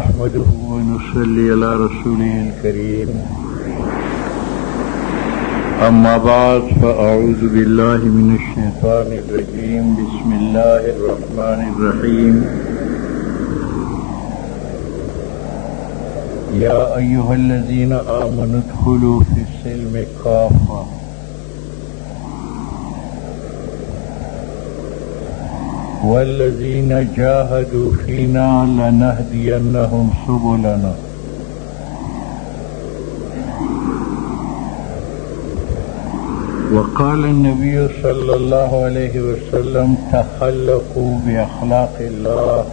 نحمده ونصلي على رسوله الكريم أما بعد فأعوذ بالله من الشيطان الرجيم بسم الله الرحمن الرحيم يا أيها الذين آمنوا ادخلوا في السلم كافة والذين جاهدوا فينا لنهدينهم سبلنا وقال النبي صلى الله عليه وسلم تخلقوا بأخلاق الله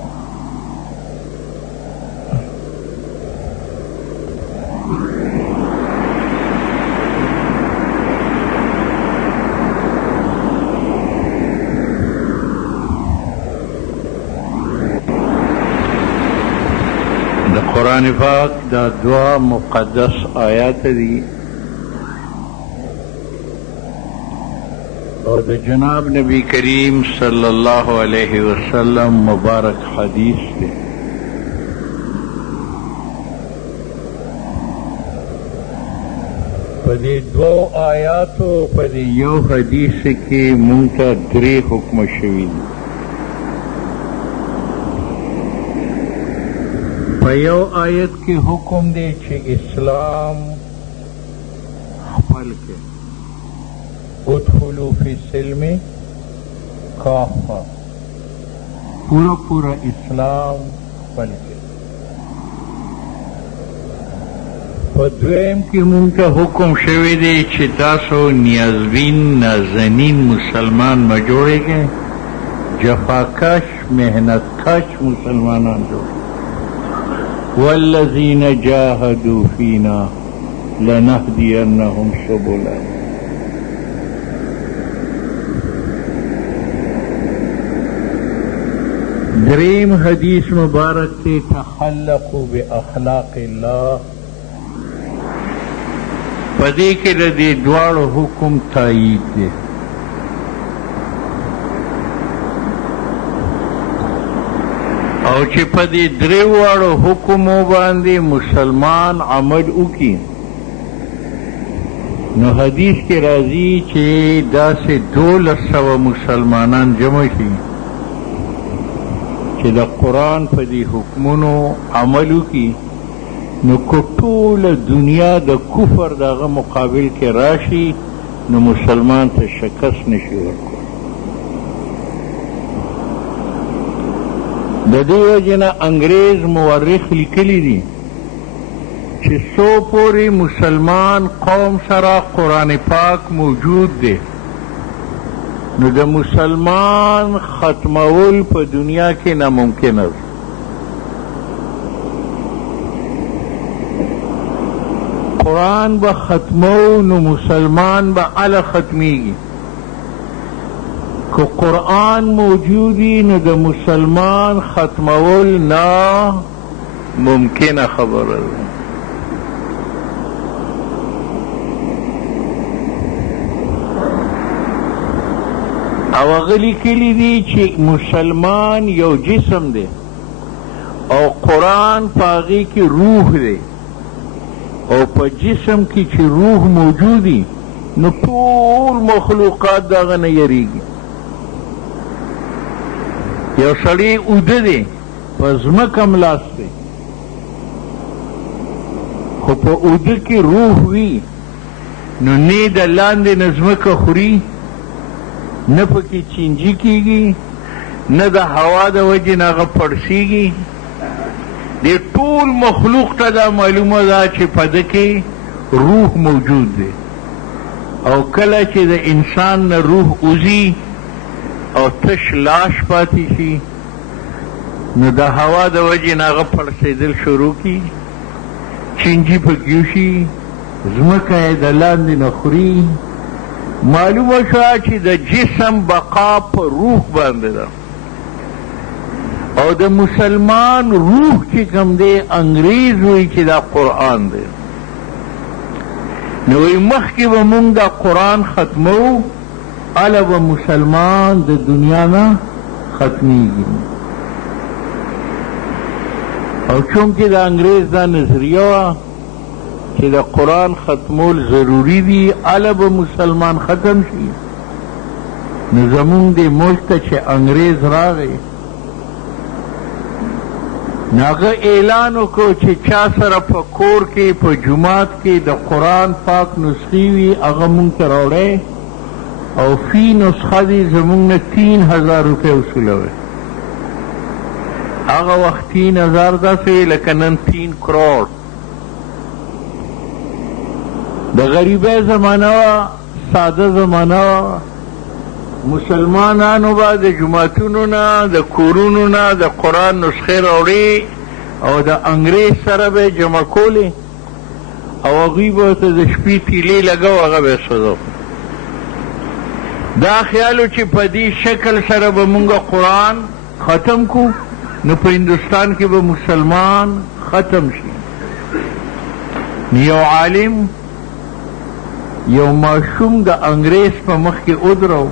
قرآن پاک دا دعا مقدس آیات دی اور دا جناب نبی کریم صلی اللہ علیہ وسلم مبارک حدیث دی پدی دو آیاتو پدی یو حدیث کی منتا دری حکم شوید یو آیت کی حکم دے چھ اسلام خپل کے ادخلوا فی السلم کافہ پورا پورا اسلام خپل کے دویم کی منتا حکم شوی دے چھ تاسو نیازبین نازنین مسلمان مجوڑے گے جفاکش محنت کش مسلمانان جوڑے والذین جاہدوا فینا لنہدینہم سبلنا دریم حدیث مبارک سے تخلقوا باخلاق اللہ پدے کے ردی دوار حکم تائید دے او چې په دې درې واړو حکمو باندې مسلمان عمل وکړي نو حدیث کې راځي چې داسې 1200 مسلمانان جمع شي چې د قرآن په دې حکمونو عمل وکړي نو که ټوله دنیا د کفر دغه مقابل کې راشي نو مسلمان ته شکست نشي ورکولی د دې وجې نه انګریز مورخ لیکلی دي چې څو پورې مسلمان قوم سره قرآن پاک موجود دی نو د مسلمان ختمول په دنیا کې ناممکنه ده قرآن به ختمو نو مسلمان به اله ختمیږي کہ قرآن موجودی نو د مسلمان ختمول نا ممکن خبر او غلی کلی دی چې مسلمان یو جسم دی او قرآن پاغی کی روح دی او په جسم کی چې روح موجودی نو ټول مخلوقات داغه نه یریږي یو سړی اوده دی په ځمکه ملاس دی خو په اوده کې روح وي نو نه د لاندې نه ځمکه خوري نه پکې چینجي کېږي نه د هوا د وجې نه هغه پړسېږي دې ټول مخلوق ته دا معلومه ده چې په ده کې روح موجود دی او کله چې د انسان نه روح وځي او تش لاش پاتی شي نو د هوا د وجې نه هغه پړسېدل شروع کي چینجي پکې وشي ځمکه یې د لاندې نه خوري معلومه شوه چې د جسم بقا په روح باندې ده او د مسلمان روح چې کوم دی انګریز وایي چې دا قرآن دی نو وایي مخکې به مونږ دا قرآن ختمو اله به مسلمان د دنیا نه ختمیږي او چونکې د انګریز دا نظریه وه چې د قرآن ختمول ضروري دي هله به مسلمان ختم شي، نو زمونږ دې ملک ته چې انګریز راغی نو هغه اعلان وکړو چې چا سره په کور کې په جومات کې د قرآن پاک نسخې وي هغه مونږ ته راوړی او فی نسخه دې زمونږ نه 3000 روپۍ وصولوي. هغه وخت 3000 داسې لکه نن 3 کروڑ. د غریبۍ زمانه وه، ساده زمانه وه، مسلمانانو به د جوماتونو نه د کورونو نه د قرآن نسخې راوړې او د انګریز سره به یې جمع کولې او هغوی به ورته د شپې تیلې لګو، هغه به یې سوځو. دا خیال و چې په دې شکل سره به مونږ قرآن ختم کو نو په هندوستان کې به مسلمان ختم شي. یو عالم یو ماشوم د انګریز په مخ کې ودرو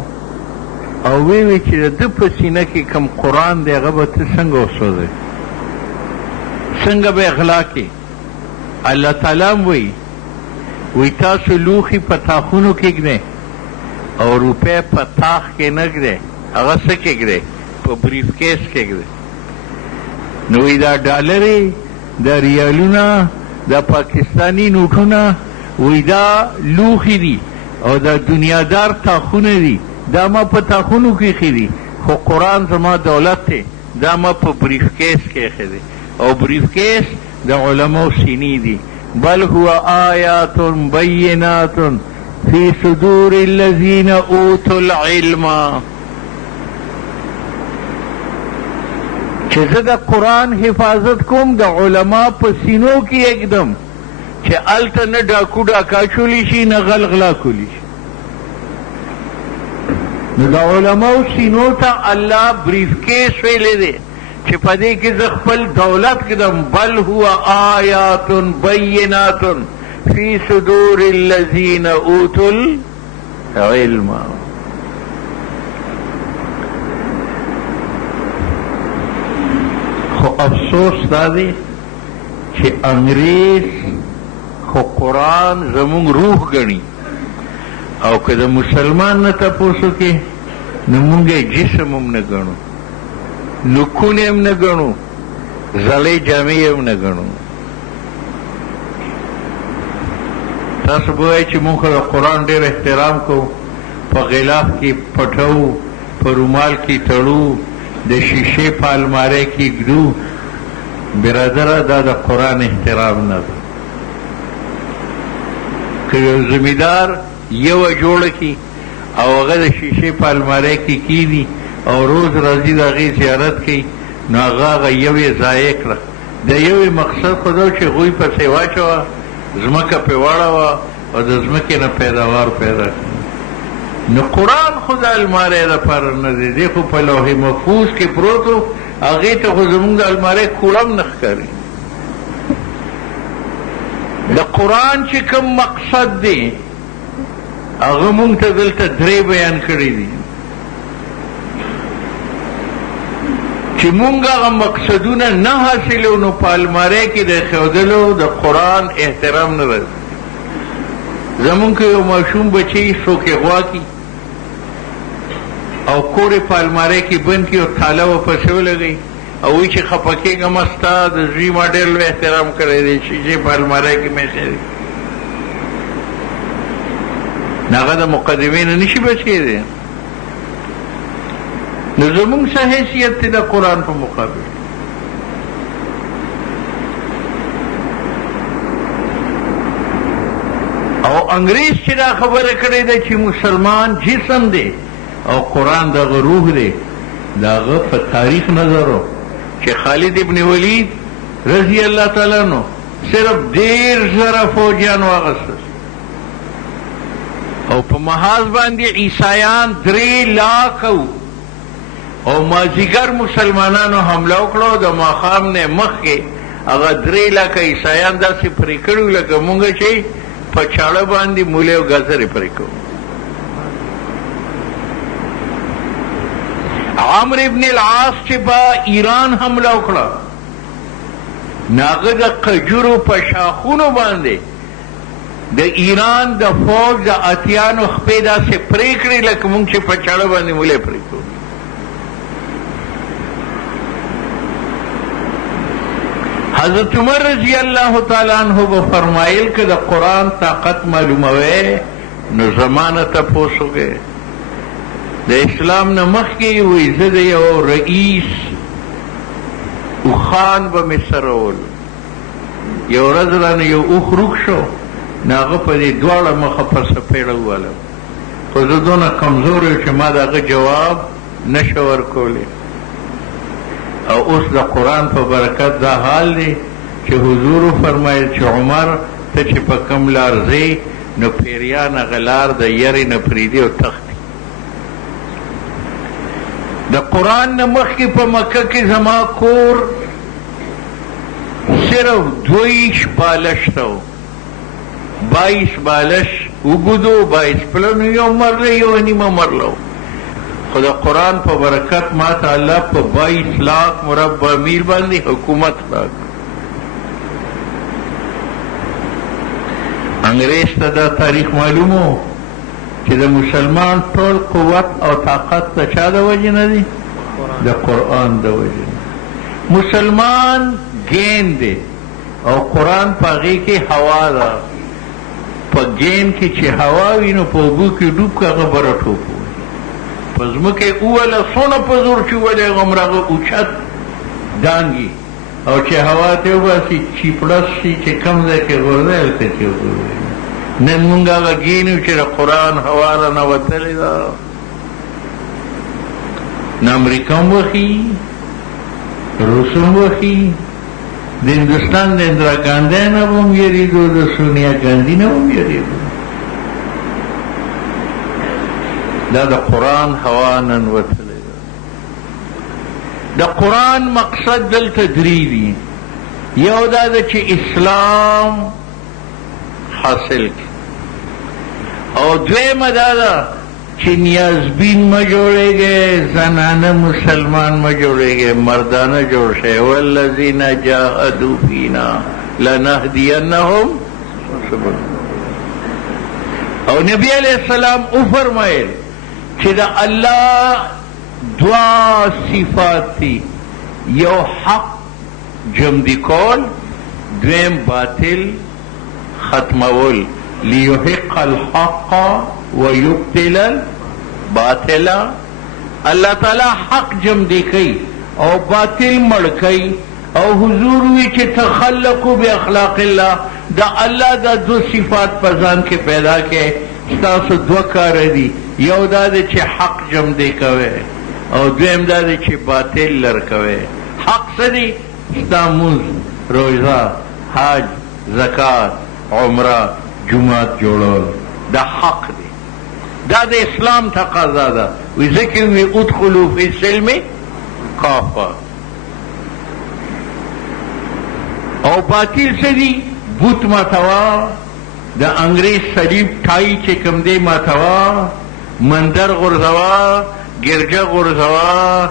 او وی چې د ده په سینه کې کم قرآن دی هغه به ته څنګه وسوځئ، څنګه به اغلا کې. الله تعالی هم وی تاسو لوښي په تاخونو کې ږدئ او روپۍ په تاخ کې نه ږدئ، هغه څه کې ږدئ؟ په بریف کیس کې ږدئ. نو وی دا ډالرې، دا ریالونه، دا پاکستانی نوټونه وی دا لوښي دي او دا دنیادار تاخونه دي، دا ما په تاخونو کې ایښي دي، خو قرآن زما دولت دی، دا ما په بریف کیس کې ایښی دی او بریف کیس د علماو سینې دي. بل هو آیات بینات فی صدور الذین اوتوا العلم. چې زه د قرآن حفاظت کوم د علما په سینو کې اږدم چې هلته نه ډاکو ډاکا چولی شي نه غلغلا کولی شي. نو د علماو سینو ته الله بریف کیس ویلی دی چې په دې کې زه خپل دولت کدم. بل هو آیات بینات فی صدور الذین اوتوا العلم. خو افسوس دا دی چې انګریز خو قرآن زمونږ روح ګڼي او که د مسلمان نه تپوسو کې نو مونږ یې جسم هم نه ګڼو، لکونه هم نه ګڼو، زړې جامې هم نه ګڼو. تاسو به وایئ چې مونږ د قرآن ډېر احترام کوو، په غلاف کې پټو، په رومال کې تړو، د شیشې په المارۍ کې ږدو. برادره دا د قرآن احترام نه ده. که یو زمیندار یوه جوړه کړي او هغه د شیشې په المارۍ کې کښېني او روز راځي د هغې زیارت کوي نو هغه یوې ضایع کړه. د یوې مقصد خو دا چې هغوی پسې واچوه، ځمکه پرې واړوه او د ځمکې نه پیداوار پیدا کړه. نو قرآن خو د المارۍ دپاره نه دی، دی خو په لوح محفوظ کې پروت و، هغې ته خو زمونږ د المارۍ کوړه هم نه ښکاري. د قرآن چې کوم مقصد دی هغه مونږ ته دلته 3 بیان کړي دي چې مونږ هغه مقصدونه نه حاصلو نو په المارۍ کې د ښودلو د قرآن احترام نه راځي. زمونږ که یو ماشوم بچی څوک یې غوا کي او کور یې په المارۍ کې بند کړي او تاله ورپسې ولګوي او وایي چې خفه کېږم ستا د زوی ما ډېر لوی احترام کړی دی، شیشې په المارۍ کې مې ایښی دی. نو هغه د مقدمې نه نشي بچ کېدی. نو زمونږ څه حیثیت دی د قرآن په مقابل؟ او انګریز چې دا خبره کړې ده چې مسلمان جسم دی او قرآن دغه روح دی، د هغه په تاریخ نظر چې خالد ابن ولید رضی الله تعالی عنہ صرف 1,000 فوجیان واغستل او په محاذ باندې عیسایان 3 لاکھ او مازیګر مسلمانانو حمله وکړو. د ماښام نه مخکې هغه 3 لاکھ عیسایان داسې پرې کړي لکه مونږ چې په چاړه باندې مولې او ګازرې پرې کوو. عمرو ابن العاص چې په ایران حمله وکړه ناغه د قجورو په شاخونو باندې د ایران د فوج د اتیانو خپې داسې پرې کړې لکه مونږ چې په چاړه باندې مولې پرې کړو. حضرت عمر رضی الله تعالی عنہ به فرمایل که د قرآن طاقت معلوموي نو زمانه تپوس وکړئ. د اسلام نه مخکې وایي زه د یو رئیس اوښان به مې سرول. یو ورځ رانه یو اوښ روږ شو، نو هغه په دې دواړه مخه په څپېړه ووهلم، خو زه دونه کمزور یم چې ما د هغه جواب نشه ورکولی. او اوس د قرآن په برکت دا حال دی چې حضور فرمایل چې عمر ته چې په کم لار ځې نو پیریان هغه لار د یرې نه پرېږدي او تښتي. د قرآن نه مخکې په مکه کې زما کور صرف 22 بالښت و، 22 بالښت اوږد و، 22 پلن و، یو مرله یو نیمه مرله و. خو د قرآن په برکت ما ته الله په 22 لاک مربع میل باندې حکومت راکړ. انګریز ته دا تاریخ معلوم و چې د مسلمان ټول قوت او طاقت د چا د وجې نه دی؟ د قرآن د وجې نه. مسلمان گین دی او قرآن په هغې کې هوا ده. په گین کې چې هوا وي نو په اوبو کې ډوب که هغه بره ټوپ وي. په ځمکې ووهله څونه په زور چې ووهلی هغومره هغه اوچت دانګي، او چې هوا ته وباسي چیپړس شي چې کم ځای کې غورځي هلته چې وغورځي. نن مونږ هغه ګین یو چې د قرآن هوا رانوتلې ده. نه امریکا هم وښي، روس هم وښي، د هندوستان د اندرا ګاندی نه به هم یېرېدو، د سونیا ګاندي نه به هم یېرېدو. دا د قرآن هوا نن وتلې ده. د قرآن مقصد دلته درې دي. یو دا ده چې اسلام حاصل کړي، او دویمه دا ده چې نیازبین مه جوړېږئ، زنانه مسلمان مه جوړېږئ، مردانه جوړ شئ. والذین جاهدوا فینا لنهدینهم سبلنا. او نبی علیہ السلام وفرمایل چې د الله دوا صفات دي، یو حق جمدی کول، دویم باطل ختمول. لیحق الحق ویبطل الباطل. الله تعالی حق جمدی کوي او باطل مړ کوي. او حضور وی چې تخلقوا باخلاق الله، دا الله دا دو صفات په ځان کې پیدا کړي. ستاسو دوه کار دي، یو دا دی چې حق جمدی کوي، او دویم دا دی چې باطل لر کوي. حق څه دی؟ ستا مونځ، روژه، حج، زکات، عمره، جومات جوړول، دا حق دی. دا د اسلام تقاضا ده. وی ځکه وی ادخلوا فی السلم کافه. او باطل څه دی؟ بوت ماتوا، د انګریز صلیب ټای چې کوم دی ماتوا، مندر غورځوا، ګرجه غورځوا.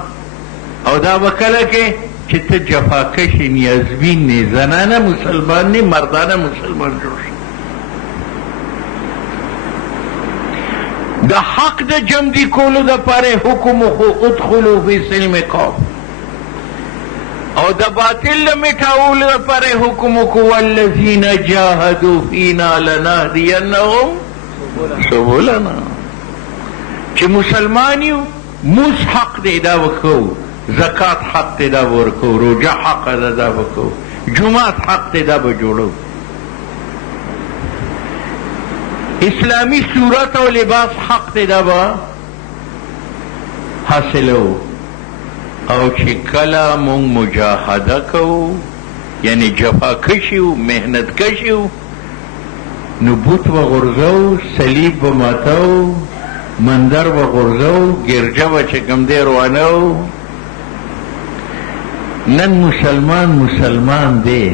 او دا به کله کې چې ته جفاکش نیازبین نه، زنانه مسلمان نه، مردانه مسلمان جوړ شي. د حق د جمدی کولو دپاره حکم خو ادخلوا فی سلم کافه، او د باطل د مټاولو دپاره حکم کو والذین جاهدوا فینا لنهدینهم سبلنا. چې مسلمان یو، موس حق دی دا وکړو، زکات حق دی دا ورکو، روژه حق ده دا وکړو، جومات حق دی دا به جوړو، اسلامی صورت او لباس حق دی دا به حاصلو. او چې کله مونږ مجاهده کوو، یعنی جفاکشي و، محنت کشي و، نو بوت به غورځو، صلیب به ماتو، مندر به غورځو، ګرجه به چې کوم دی روانو. نن مسلمان دی،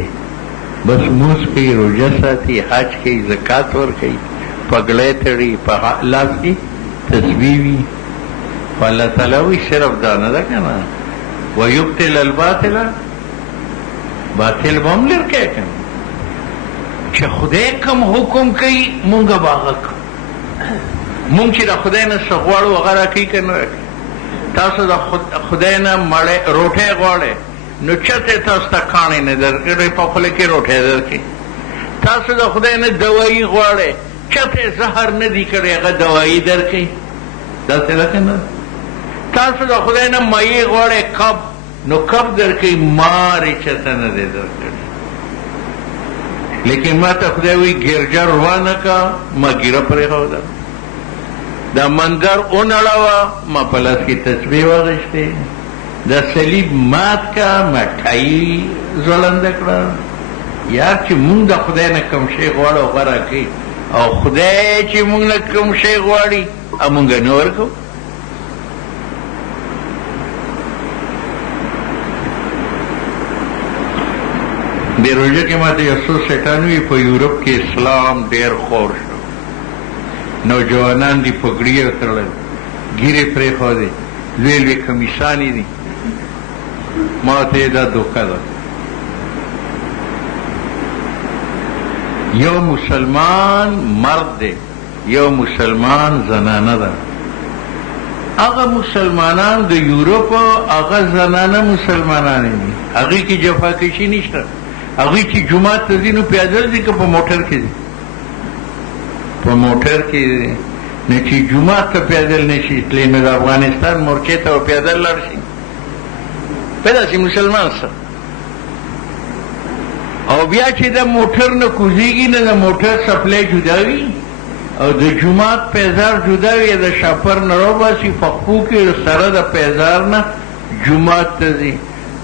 بس مونځ کوي، روژه ساتي، حج کوي، زکات ورکوي، پګړۍ تړي، په لاس کې تسبیح وي. خو الله تعالی وایي صرف دا نه ده که نه، ویبطل الباطل، باطل به هم لر کوي که چې خدای کوم حکم کوي مونږ به هغه کوو. مونږ چې د خدای نه څه غواړو هغه راکوي که نه راکوي. تاسو د خدای نه روټۍ غواړئ نو چېرته تاسو ته کاڼې نه درکړئ په خوله کې روټۍ درکړي. تاسو د خدای نه دوایي غواړئ چېرته زهر نه دي کړی هغه دوایي درکوي. داسې ده که نه؟ تاسو د خدای نه مایع غواړئ کب نو کب درکوي مار یې چېرته نه دی درکړی. لیکن ما ته خدای وایي ګرجه روانه که ما ګیره پرېښوده، دا منظر اونړوه ما په لاس کې تسبیح واخیستې، دا صلیب مات که مټایي ځوړنده کړه. یار چې مونږ د خدای نه کوم شی غواړو هغه راکوي او خدای چې مونږ نه کوم شی غواړي او مونږ نه ورکوو. دې روژه کې ما ته یو څو سیټان وي په یورپ کې اسلام ډېر خور شو، نوجوانان دي پګړي یې وتړل، ږیرې پرېښودې، لوی لوی کمیسانې دي. ما ته یې دا دوکه ده. یو مسلمان مرد دی، یو مسلمان زنانه ده. هغه مسلمانان د یورپ هغه زنانه مسلمانانې دي، هغې کې جفاکشي نشته. هغوی چې جومات ته ځي نو پیادل ځي که په موټر کې ځي؟ په موټر کې ځي. نو چې جومات ته پیادل نشي تللی نو د افغانستان مورچې ته به پیادل لاړ شي؟ پیدا شي مسلمان سره. او بیا چې د موټر نه کوزېږي نه د موټر سپلی جدا وي او د جومات پیزار جدا وي، د شاپر نه راوباسي پخپو کې سره د پیزار نه جومات ته ځي.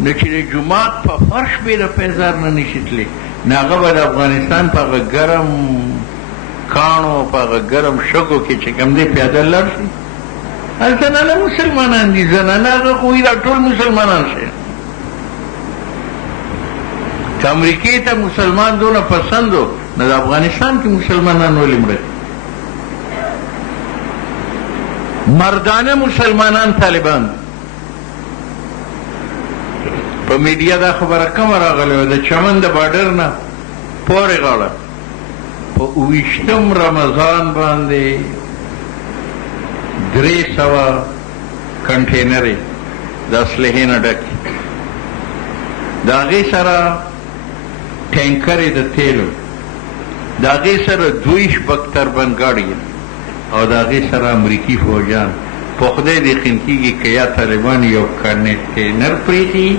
نو چې د جومات په فرش به د پیزار نه نشي تللی نو هغه به د افغانستان په هغه ګرم کاڼو په هغه ګرم شګو کې چې کوم دی پیادل لاړ شي. هلته نه مسلمانان دي، زنانه هغه خو دا ټول مسلمانان شي. که امریکې ته مسلمان دونه پسند و نو د افغانستان کې مسلمانان ولې مړه؟ مردانه مسلمانان طالبان. په میډیا دا خبره کومه راغلې وه د چمن د باډر نه پورې غاړه په 28 رمضان باندې 300 کنټینرې د اسلحې نه ډکې، د هغې سره ټینکرې د تیلو، د هغې سره 22 بختربند ګاډي او د هغې سره امریکي فوجان. په خدای دې یقین کېږي که یا طالبان یو کنټینر پرېښي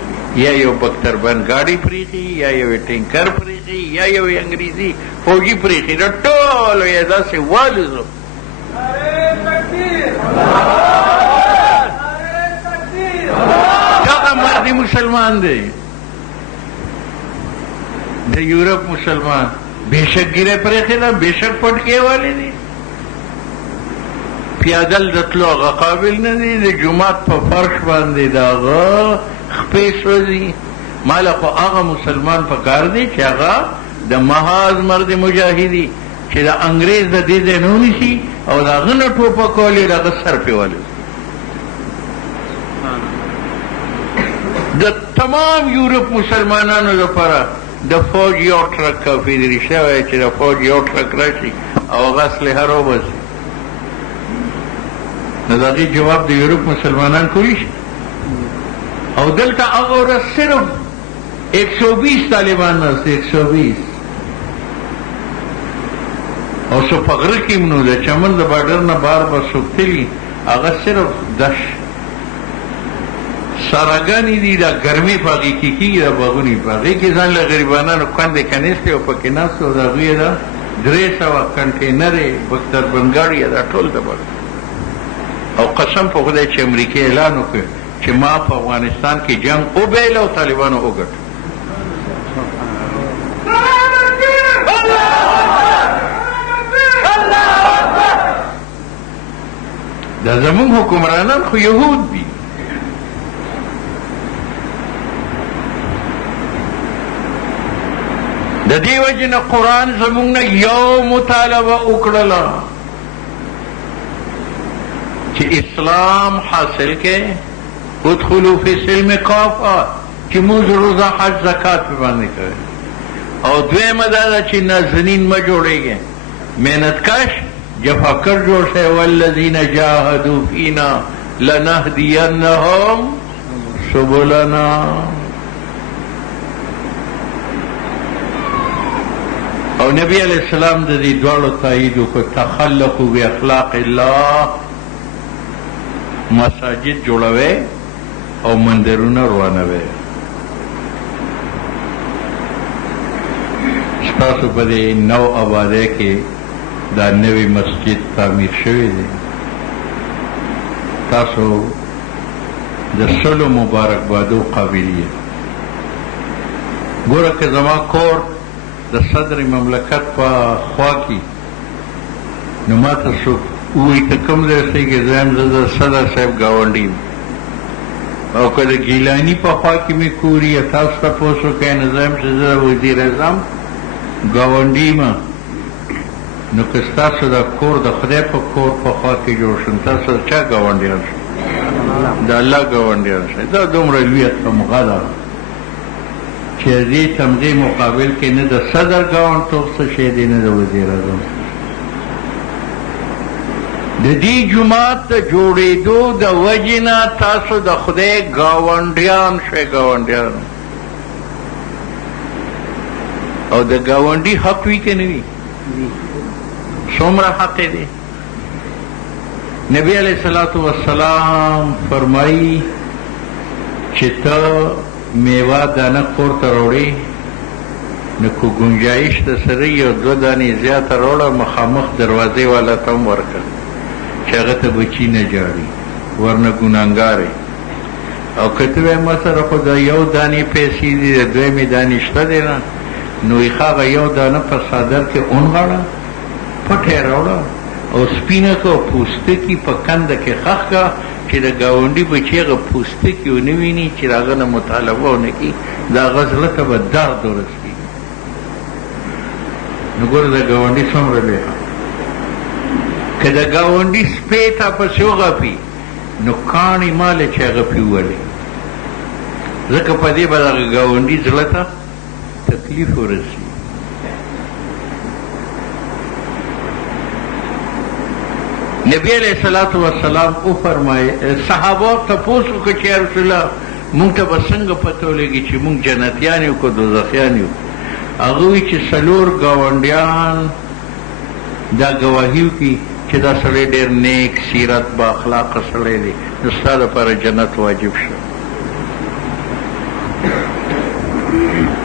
یا یو بختربند ګاډي پرېښي یا یو ټینکر پرېښي یا یو انګریزي فوجي پرېښي، د ټولو یې داسې والوځو. دغه مردي مسلمان دی، د یورپ مسلمان. بېشک ګیره پرېښې ده، بېشک پټکې والې دي، پیادل د تلو هغه قابل نه دي، د جومات په فرش باندې د هغه خپې سوځي. ما له خو هغه مسلمان په کار دی چې هغه د محاذ مرد مجاهدي چې د انګریز د دې ځای نه ونیسي او د هغه نه ټوپک ولي د هغه سر پې والوځي. د تمام یورپ مسلمانانو لپاره د فوج یو ټرک کافي دی. رښتیا وایي چې د فوج یو ټرک راشي او هغه اسلحه راوباسي نو د هغې جواب د یورپ مسلمانان کولی شي. او دلته هغه ورځ صرف 120 طالبان ناست، 120 او څو په غره کې نو د چمن د باډر نه بار به څوک تلي هغه صرف 10 ساراګانې دي. دا ګرمۍ په هغې کې کېږي، دا باغونه په هغې کې ځان له غریبانانو خوندې کنیستې او پکې ناست او د هغوی دا 300 کنټینرې بختربند ګاډي دا ټول د باغ. او قسم په خدای چې امریکې اعلان وکړ چې ما په افغانستان کې جنگ وبیل او طالبانو وګټ. دا زمونږ حکمرانان خو یهود دي. د دې وجې نه قرآن زمونږ نه یو مطالبه وکړله چې اسلام حاصل کې ادخلوا فی السلم کافه، چې مونځ روزه حج زکات په باندې کوي. او دویمه دا ده چې نازنین مه جوړېږي، محنتکش جفاکر جوړ شئ. والذین جاهدوا فینا لنهدینهم سبلنا. او نبی علیہ السلام د دې دواړو تایید وکړ. تخلقوا باخلاق الله، مساجد جوړوي او مندرونه روانوي. ستاسو په دې نو آبادۍ کې دا نوی مسجد تعمیر شوی دی. تاسو د سلو مبارکبادو قابل یې. ګوره که زما کور د صدر مملکت په خوا کې نو ما ته څوک ووایي ته کوم ځای اوسېږې؟ زه یم زه د صدر صاحب ګاونډي یم. او که د ګیلاني په خوا کې مې کور یې تاسو تپوس وکئ نو زه یم چې زه د وزیر اعظم ګاونډي یم. نو که ستاسو د کور د خدای په کور په خوا کې جوړ شم، تاسو د چا ګاونډیان شئ؟ د الله ګاونډیان شئ. دا دومره لویه تمغه ده چې د دې تمغې مقابل کې نه د صدر ګاونډیتوب څه شی دی، نه د وزیر اعظم. د دې جومات د جوړېدو د وجې نه تاسو د خدای ګاونډیان شئ، ګاونډیان. او د ګاونډي حق وي که نه وي؟ څومره حق دی؟ نبی علیہ الصلوۃ والسلام فرمایي چې ته میوه دانه کور ته راوړې نو که ګنجایش د سره یو دوه دانې زیاته راوړه، مخامخ دروازې والا ته هم ورکړه چې هغه ته بچي نه جاړي، ورنه ګناهګار یې. او که ته وایې ما سره خو د یو دانې پیسې دي، د دویمې دانې شته دی نه، نو یې هغه یو دانه په څادر کې ونغاړه، پټ یې راوړه او سپینه که او پوستکي په کنده کې ښخ کړه چې د ګاونډي بچي هغه پوستکي ونه ویني، چې د هغه نه مطالبه ونه کړي، د هغه زړه ته به درد ورسېږي. نو ګوره د ګاونډي څومره لوی حق. که د ګاونډي سپی تا پسې وغپي نو کاڼي ماله چې هغه پې وولي، ځکه په دې به دغه ګاونډي زړه ته تکلیف ورسېږي. نبی علیہ الصلوۃ والسلام وفرمایي، صحابه تپوس وکړه چې یا رسول الله مونږ ته به څنګه پته ولګي چې مونږ جنتیان یو که دوزخیان یو؟ هغه وایي چې څلور ګاونډیان دا ګواهي وکړي چې دا سړی ډېر نیک سیرت با اخلاقه سړی دی، نو ستا دپاره جنت واجب شو.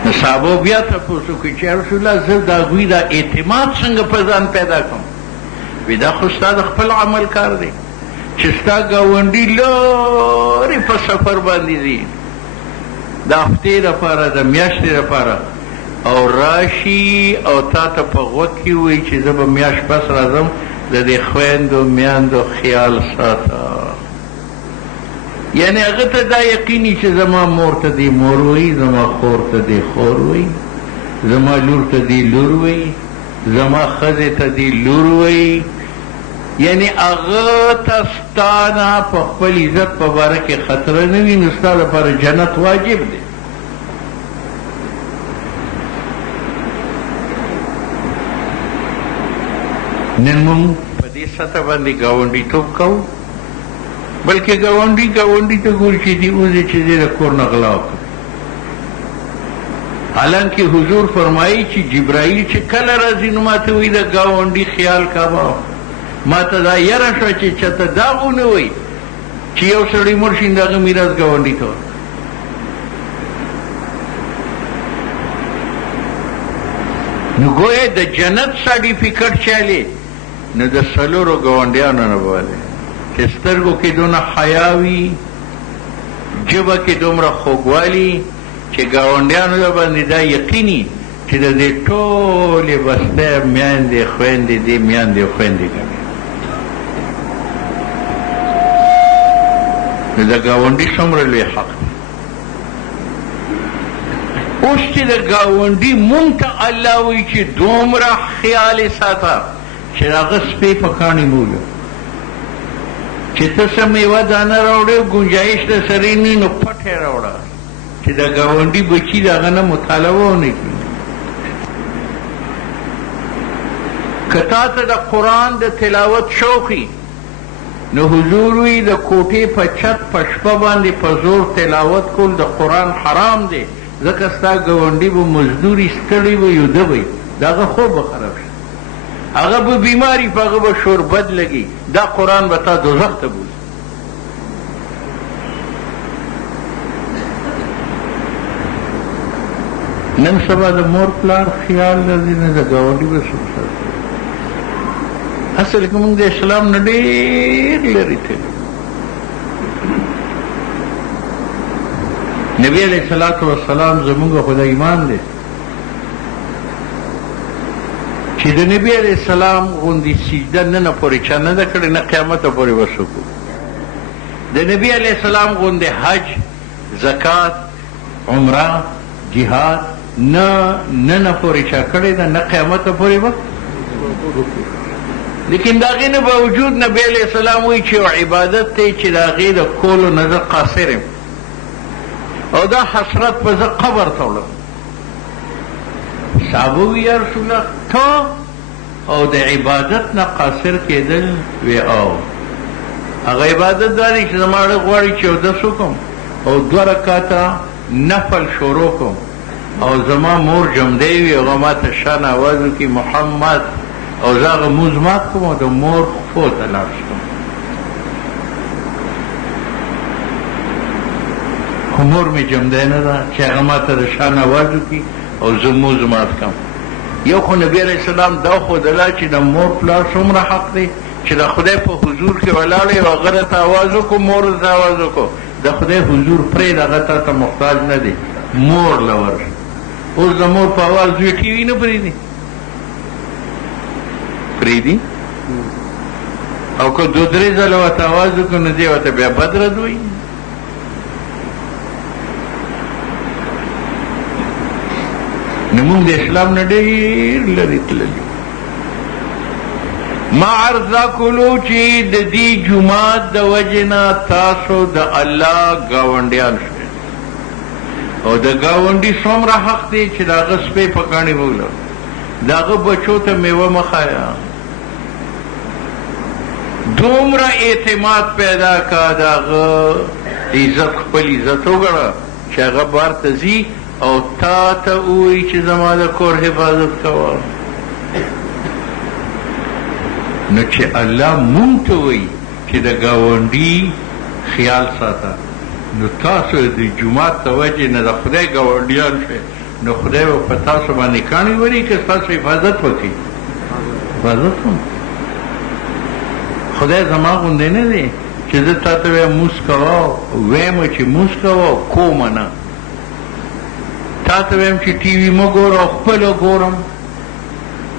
نو صحابه بیا تپوس وکړي چې یا رسول الله زه د هغوی دا اعتماد څنګه په ځان پیدا کړم؟ وی دا خو ستا د خپل عمل کار دی چې ستا ګاونډي لرې په سفر باندې ځي د هفتې دپاره، د میاشتې دپاره، او راشي او تا ته په غوږ کې ووایي چې زه به میاشت پس راځم، د دې خویندو میندو خیال ساته. یعنې هغه ته دا یقیني چې زما مور ته دې مور وایي، زما خور ته دې خور وایي، زما لور ته دې لور وایي، زما ښځې ته دې لور وایي. یعنې هغه ته ستا نه په خپل عزت په باره کې خطره نه وي، نو ستا لپاره جنت واجب دی. نن موږ په دې سطح باندې ګاونډیتوب کوو، بلکې ګاونډي ته ګوري چې دې وځي چې دې د کور نه غلا وکړي. حالانکه حضور فرمایي چې جبرائیل چې کله راځي نو ما ته وایي د ګاونډي خیال کوه. ما ته دا یره شوه چې چاته دا ونه وایي چې یو سړی مړ شي د هغه میراث ګاونډي ته ورکړه. نو ګویا د جنت سرټیفیکټ چالي نو د څلورو ګاونډیانو نه بولي چې سترګو کې دونه حیا وي، ژبه کې دومره خوږوالي چې ګاونډیانو باندې دا یقیني چې د دې ټولې بستې میندې خویندې دې میندې خویندې کوي. نو د ګاونډي څومره لوی حق دی. اوس چې د ګاونډي مونږ ته الله وایي چې دومره خیال یې ساته چې هغه سپی په کاڼي موږه چې ته څه میوه دانه راوړې، ګنجایش د سره نه نو پټ یې راوړه، چې د ګاونډي بچي د هغه نه مطالبه ونه کړي. که تا ته د قرآن د تلاوت شوقي نو حضور وی د کوټې په چت په شپه باندې په زور تلاوت کول د قرآن حرام دی، ځکه ستا ګاونډي به مزدوري ستړی به یوده به د هغه خوب به خراب شي، هغه به بیماري، په هغه به شوربد لګي، دا قرآن به تا دوزخ ته بوځي. نن سبا د مور پلار خیال لري نه د ګاونډي به څوک ساتي. اصل کې موږ د اسلام نه ډېر لرې تللي. نبی علیه الصلاة والسلام زموږ خو د ایمان دی چې د نبی علیه السلام غوندې سجده نن پورې چا نه ده کړې، نه قیامته پورې به څوک وکړي. د نبی علیه السلام غوندې حج، زکات، عمره، جهاد نه پورې چا کړې ده، نه قیامته پورې به. لیکن د هغې نه باوجود نبی علیه السلام وایي چې یو عبادت دی چې د هغې د کولو نه زه قاصر یم، او دا حسرت په زه قبر ته وړم. صحابه وي یا رسول الله ته او د عبادت نه قاصر کېدل؟ وی او هغه عبادت دا دی چې زما زړه غواړي چې اودس وکړم او 2 رکعته نفل شروع کړم او زما مور جمدی وي، هغه ما ته شان اواز وکړي محمد، او زه هغه مونځ مات کړم او د مور خپو ته لاړ شم. خو مور مې جمدی نه ده چې هغه ما ته د شان اواز وکړي او زه مونځ مات کړم. یو خو نبی علیه السلام دا ښودله چې د مور پلار څومره حق دی چې د خدای په حضور کې ولاړ یې او هغه راته اواز وکړو، مور ورته اواز وکړو، د خدای حضور پرېږده، هغه تا ته محتاج نه دی، مور له ورشه. اوس د مور په اواز دوی ټي وي نه پرېږدي او که 2-3 ځله ورته اواز وکړو نو دی ورته بیا بد رد وایي. نو موږ د اسلام نه ډېر لرې تللي. ما عرض کولو چې د دې جومات د وجې نه تاسو د الله ګاونډیان شئ، او د ګاونډي څومره حق دی چې د هغه سپی په کاڼي وګله، د هغه بچو ته میوه مه خایه. دومره اعتماد پیدا کا، د هغه عزت خپل عزت وګڼه چې هغه بار ته ځي او تا ته ووایي چې زما د کور حفاظت کوه. نو چې الله مونږ ته وایي چې د ګاونډي خیال ساته، نو تاسو د جومات د وجې نه د خدای ګاونډیان شئ، نو خدای به په تاسو باندې کاڼي وري که ستاسو حفاظت وکړي. حفاظت هم خدای زما غوندې نه دی چې زه تا ته وایم مونځ کوه، وایم چې مونځ کوه کومه نه، تا ته وایم چې ټي وي مه ګوره او خپله ګورم،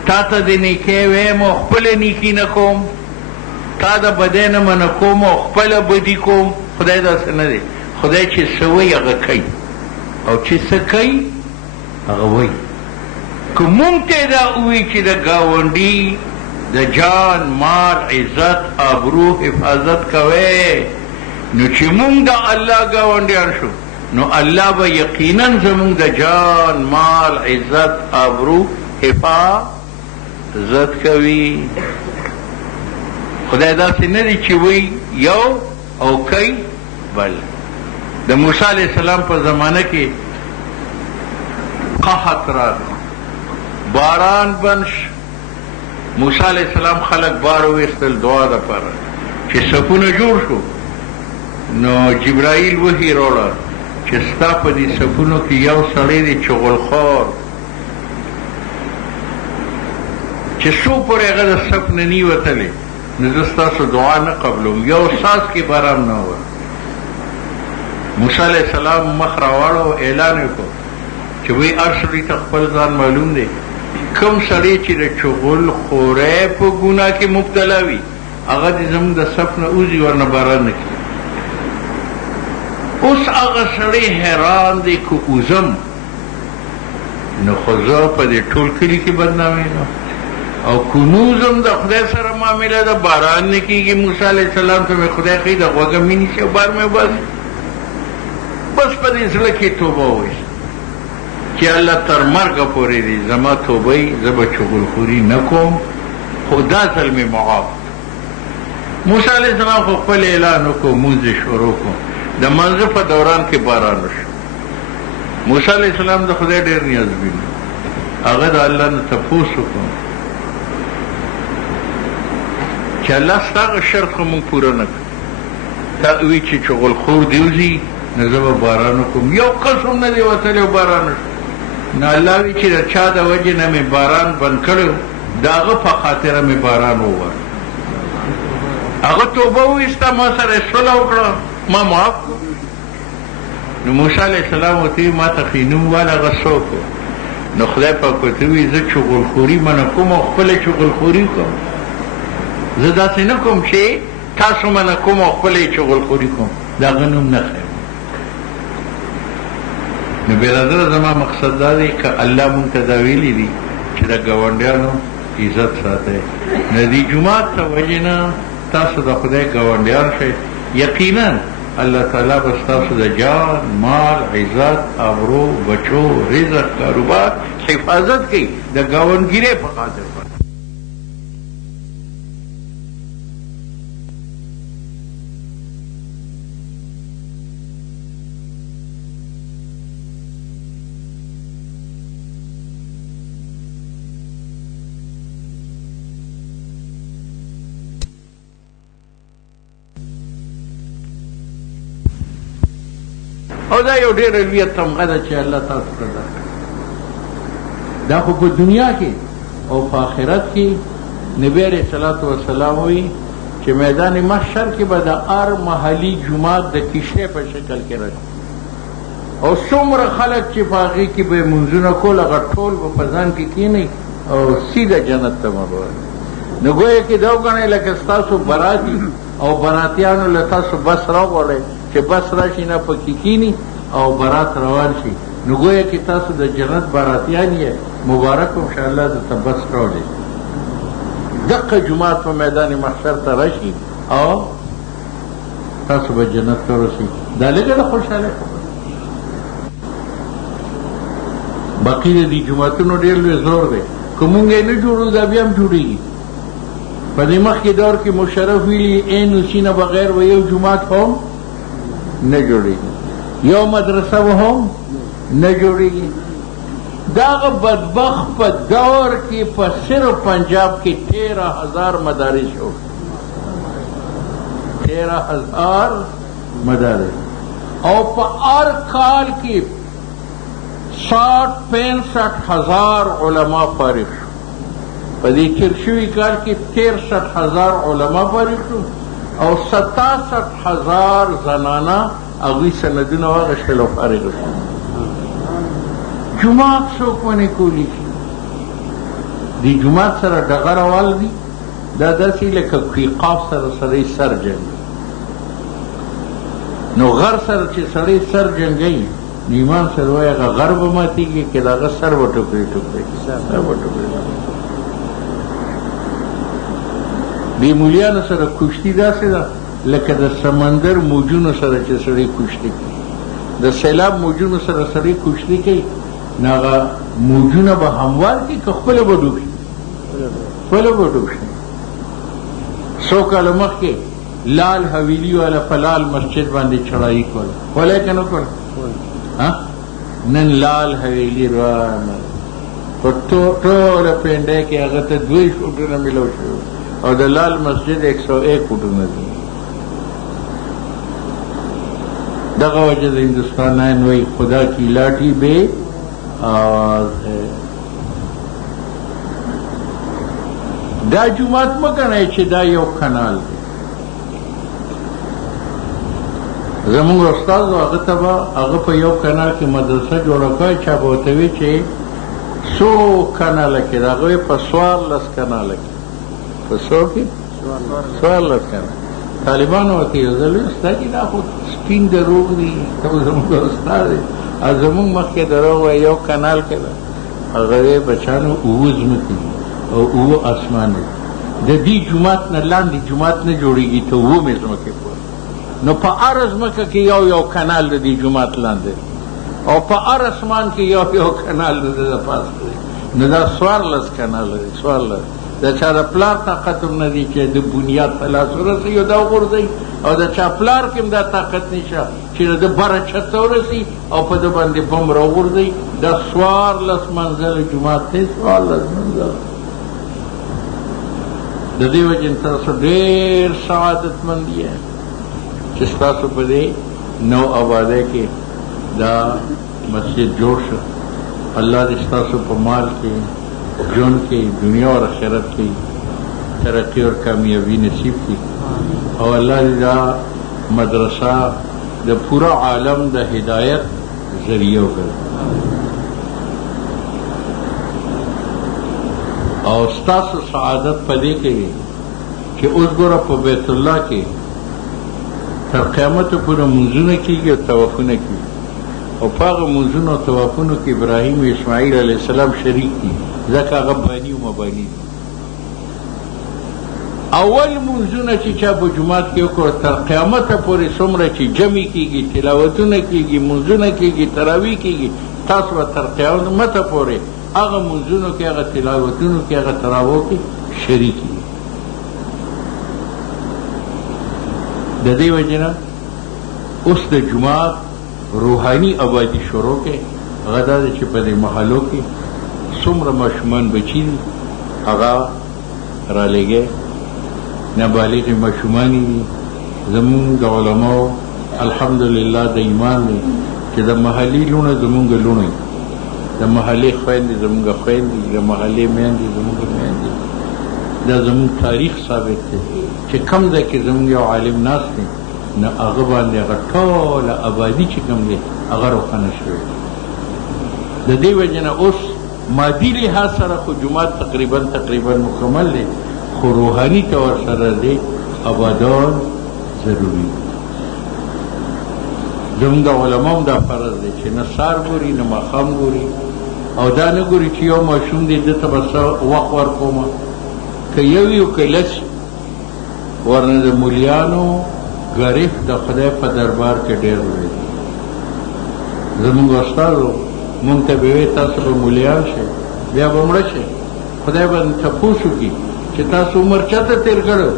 تا ته د نیکۍ وایم او خپله نیکي نه کوم، تا د بدۍ نه منع کوم او خپله بدي کوم. خدای داسې نه دی، خدای چې څه وایي هغه کوي، او چې څه کوي هغه وایي. که مونږ ته دا ووایي چې د ګاونډي د جان، مال، عزت، آبرو حفاظت کوئ، نو چې مونږ د الله ګاونډیان شو نو الله به یقینا زمونږ د جان، مال، عزت، آبرو حفاظت کوي. خدای داسې نه دی چې وایي یو او کوي بل. د موسی علیه السلام په زمانه کې قحط راغی، باران بند شو. موسی علیه السلام خلک بار وویستل دعا دپاره چې صفونه جوړ شو. نو جبرائیل وحی راوړه چې ستا په دې صفونو کې یو سړی دی چغلخوار، چې څو پورې هغه د صف نه نی وتلی نو زه ستاسو دعا نه قبلوم. یو ساس کې باران نه وه. موسی علیه السلام مخ راواړو، اعلان وکړو چې وایي هر سړي ته خپل ځان معلوم دی، کوم سړی چې د چغل خورۍ په ګناه کې مبتلا وي هغه دې زموږ د صف نه وځي، ورنه باران نه کېږي. اوس هغه سړی حیران دی که وځم نو خو زه په دې ټول کلي کې بدنامېږم، او که نوځم د خدای سره معامله ده، باران نه کېږي. موسی علیه السلام ته مې خدای ښایي د غوږه مې نیسي او بار مې وباسي. بس په دې زړه کې توبه وویست چې الله تر مرګه پورې دی زما توبه یې زه به چغلخوري نه کوم خو دا ځل مې معاف. موسی علیه السلام خو خپل اعلان وکړو مونځ یې شروع کړو د منځه په دوران کې باران وشو. موسی علیه السلام د خدای ډېر نیازبین هغه د الله نه تپوس وکړو چې الله ستا هغه شرط خو مونږ پوره نه کړو تا وایي چې چغلخور دې وځي نو زه به باران وکړم یو قسم نه دی وتلی او باران وشو. نو الله وایي چې د چا د وجې نه مې باران بند کړی د هغه په خاطره مې باران ووایه هغه توبه وویسته ما سره یې صلح وکړه ما معاف کړو. نو موسی علیه السلام ورته وایي ما ته خو یې نوم واله هغه څوک و. نو خدای پاک ورته وایي زه چغلخوري منع کوم او خپله چغلخوري کوم. زه داسې نه کوم چې تاسو منع کوم او خپله یې چغلخوري کوم د هغه نوم نه خیم. نو برادره زما مقصد دا دی که الله مونږ ته دا ویلي دي چې د ګاونډیانو عزت ساتئ نو دې جومات ته وجې نه تاسو د خدای ګاونډیان شئ یقینا الله تعالی به ستاسو د جان مال عزت ابرو بچو رزق کاروبار حفاظت کوي د ګاونډګیرۍ په خاطر باندې. او دا یو ډېره لویه تمغه ده چې الله تاسو ته درکړه دا خو په دنیا کې او په آخرت کې نبی علیه الصلاة وسلام وایي چې میدان محشر کې به د هر محلي جومات د کیشتۍ په شکل کې راشي او څومره خلک چې په هغې کې به یې مونځونه کول هغه ټول به په ځان کې کښېنئ او سیده جنت ته به وایي. نو ګویا کې دا وګڼئ لکه ستاسو براتي او براتیانو له تاسو بس راغواړئ چې بس راشي نه پکې کښېني او برات روان شي نو ګویا کې تاسو د جنت براتیان یې مبارک انشاءالله درته بس راوړي دقه جومات په میدان محشر ته راشي او تاسو به جنت ته ورسئ. دا لږه د خوشحالۍ خبره باقي د دې جوماتونو ډېر لوی زور دی که مونږ یې نه جوړو دا بیا هم جوړېږي. په دې مخکې دور کې مشرف ویلي این اوسي نه بغیر و یو جومات هم نه جوړېږي یو مدرسه به هم نه جوړېږي. دغه بدبخت په دور کې په صرف پنجاب کې 13,000 مدارس شو 13,000 مدارس او په هر کال کې 60-65,000 علما فارغ شو. په دې تېر شوي کال کې 63,000 علما فارغ شو او 67,000 زنانه هغوی سندونه واخیستل او فارغ شو. جومات څوک ونې کولی شي دې جومات سره ډغر اول دي دا داسې لکه قیقاف سره سړی سر جنګي نو غر سره چې سړی سر جنګوي نو ایمان سره وایي هغه غر به ماتېږي که د هغه سر به ټوکرې ټوکرې دې مولیانو سره کشتي داسې ده لکه د سمندر موجونو سره چې سړی کشتي کوي د سیلاب موجونو سره سړی کشتي کوي نو هغه موجونه به هموار کړي که خپله به ډوب شي خپله به ډوب شي. څو کاله مخکې لال حویلي والا په لال مسجد باندې چړایي کوله کولی که نه کوله نن لال حویلي روانه په ټوله پینډۍ کې هغه ته 2 فوټونه میلاو شوي او د لال مسجد 101 فوټونه دي. دغه وجه د هندوستانیان وایي خدا کی لاٹھی بے آواز ہے. دا جومات مه ګڼئ چې دا یو کنال دی زمونږ استاد هغه ته به هغه په یو کنال کې مدرسه جوړه کړی چا به ورته وي چې څو کناله کې د هغه په 14 کناله کې په څو کې 14 کناله طالبانو ورته یو ځل ویل ستا چې دا خو سپین دروغ دي ته زمونږ استاد دی او زمونږ مخکې دروغ وایي یو کنال کې ده هغه یې بچانو 9 ځمکې دي او 9 اسمان دي د دې جومات نه لاندې جومات نه جوړېږي ته 9 ځمکې پورې نو په هر ځمکه کې یو یو کنال د دې جومات لاندې او په هر اسمان کې یو یو کنال د ده پاس دی. نو دا 14 کناله دی. 14 د چا د پلار طاقت هم نه دی چې د بنیاد ته لاس ورسوي او دا وغورځوي، او د چا پلار کې هم دا طاقت نشته چې د بره چت ته ورسي او په ده باندې بم راوغورځوي. دا 14 منزله جومات دی. 14 منزله. د دې وجې تاسو ډېر سعادتمند یې چې ستاسو په دې نو آبادۍ کې دا مسجد جوړ شو. الله دې ستاسو په مال کې ژوند کې دنیا او آخرت کې ترقی اور کامیابی نصیب کړي، او الله دې دا مدرسه د پورا عالم د هدایت ذریعہ وګرځي. او ستاسو سعادت په دې کې وي چې اوس ګوره په بیت الله کې تر قیامته پورې منځونه کېږي او طوافونه کېږي، او په هغه منځونو او طوافونو کې ابراهیم او اسماعیل علیه السلام شریک دي، ځکه هغه بانی او مبانی دي. اول منځونه چې چا په جومات کې وکړو تر قیامته پورې څومره چې جمع کېږي، تلاوتونه کېږي، منځونه کېږي، تراویح کېږي، تاسو به تر قیامته پورې هغه منځونو کې، هغه تلاوتونو کې، هغه تراویحو کې شریک دي. د دې وجې نه اوس د جومات روحاني آبادي شروع کې هغه دا ده چې په دې محلو کې څومره ماشومان بچي دي هغه رالېږئ. نابالغې ماشومان دي. زمونږ د علماو الحمدلله د ایمان دی چې د محلي لوڼه زمونږ لوڼې، د محلې خویندې زمونږ خویندې، د محلې میندې زمونږ میندې. دا زمونږ تاریخ ثابت دی چې کوم ځای کې زمونږ یو عالم ناست دی نو هغه باندې هغه ټوله آبادي چې کوم دی هغه روښانه شوې. د دې وجې نه اوس مادي لحاظ سره خو جومات تقریبا مکمل دی، خو روحاني طور سره دی آبادان ضروري. زموږ علماء هم دا فرض دی چې نه سار ګوري نه ماښام ګوري، او دا نه ګوري چې یو ماشوم دی ده ته به څه وخت ورکومه، که یو یو که لس. ورنه د مولیانو ګرفت د خدای په دربار کې ډېر لوی دی. زموږ استادو مونږ ته به وایي تاسو به مولیان شئ، بیا به مړه شئ، خدای به تپوس وکړي چې تاسو عمر چاته تېر کړی،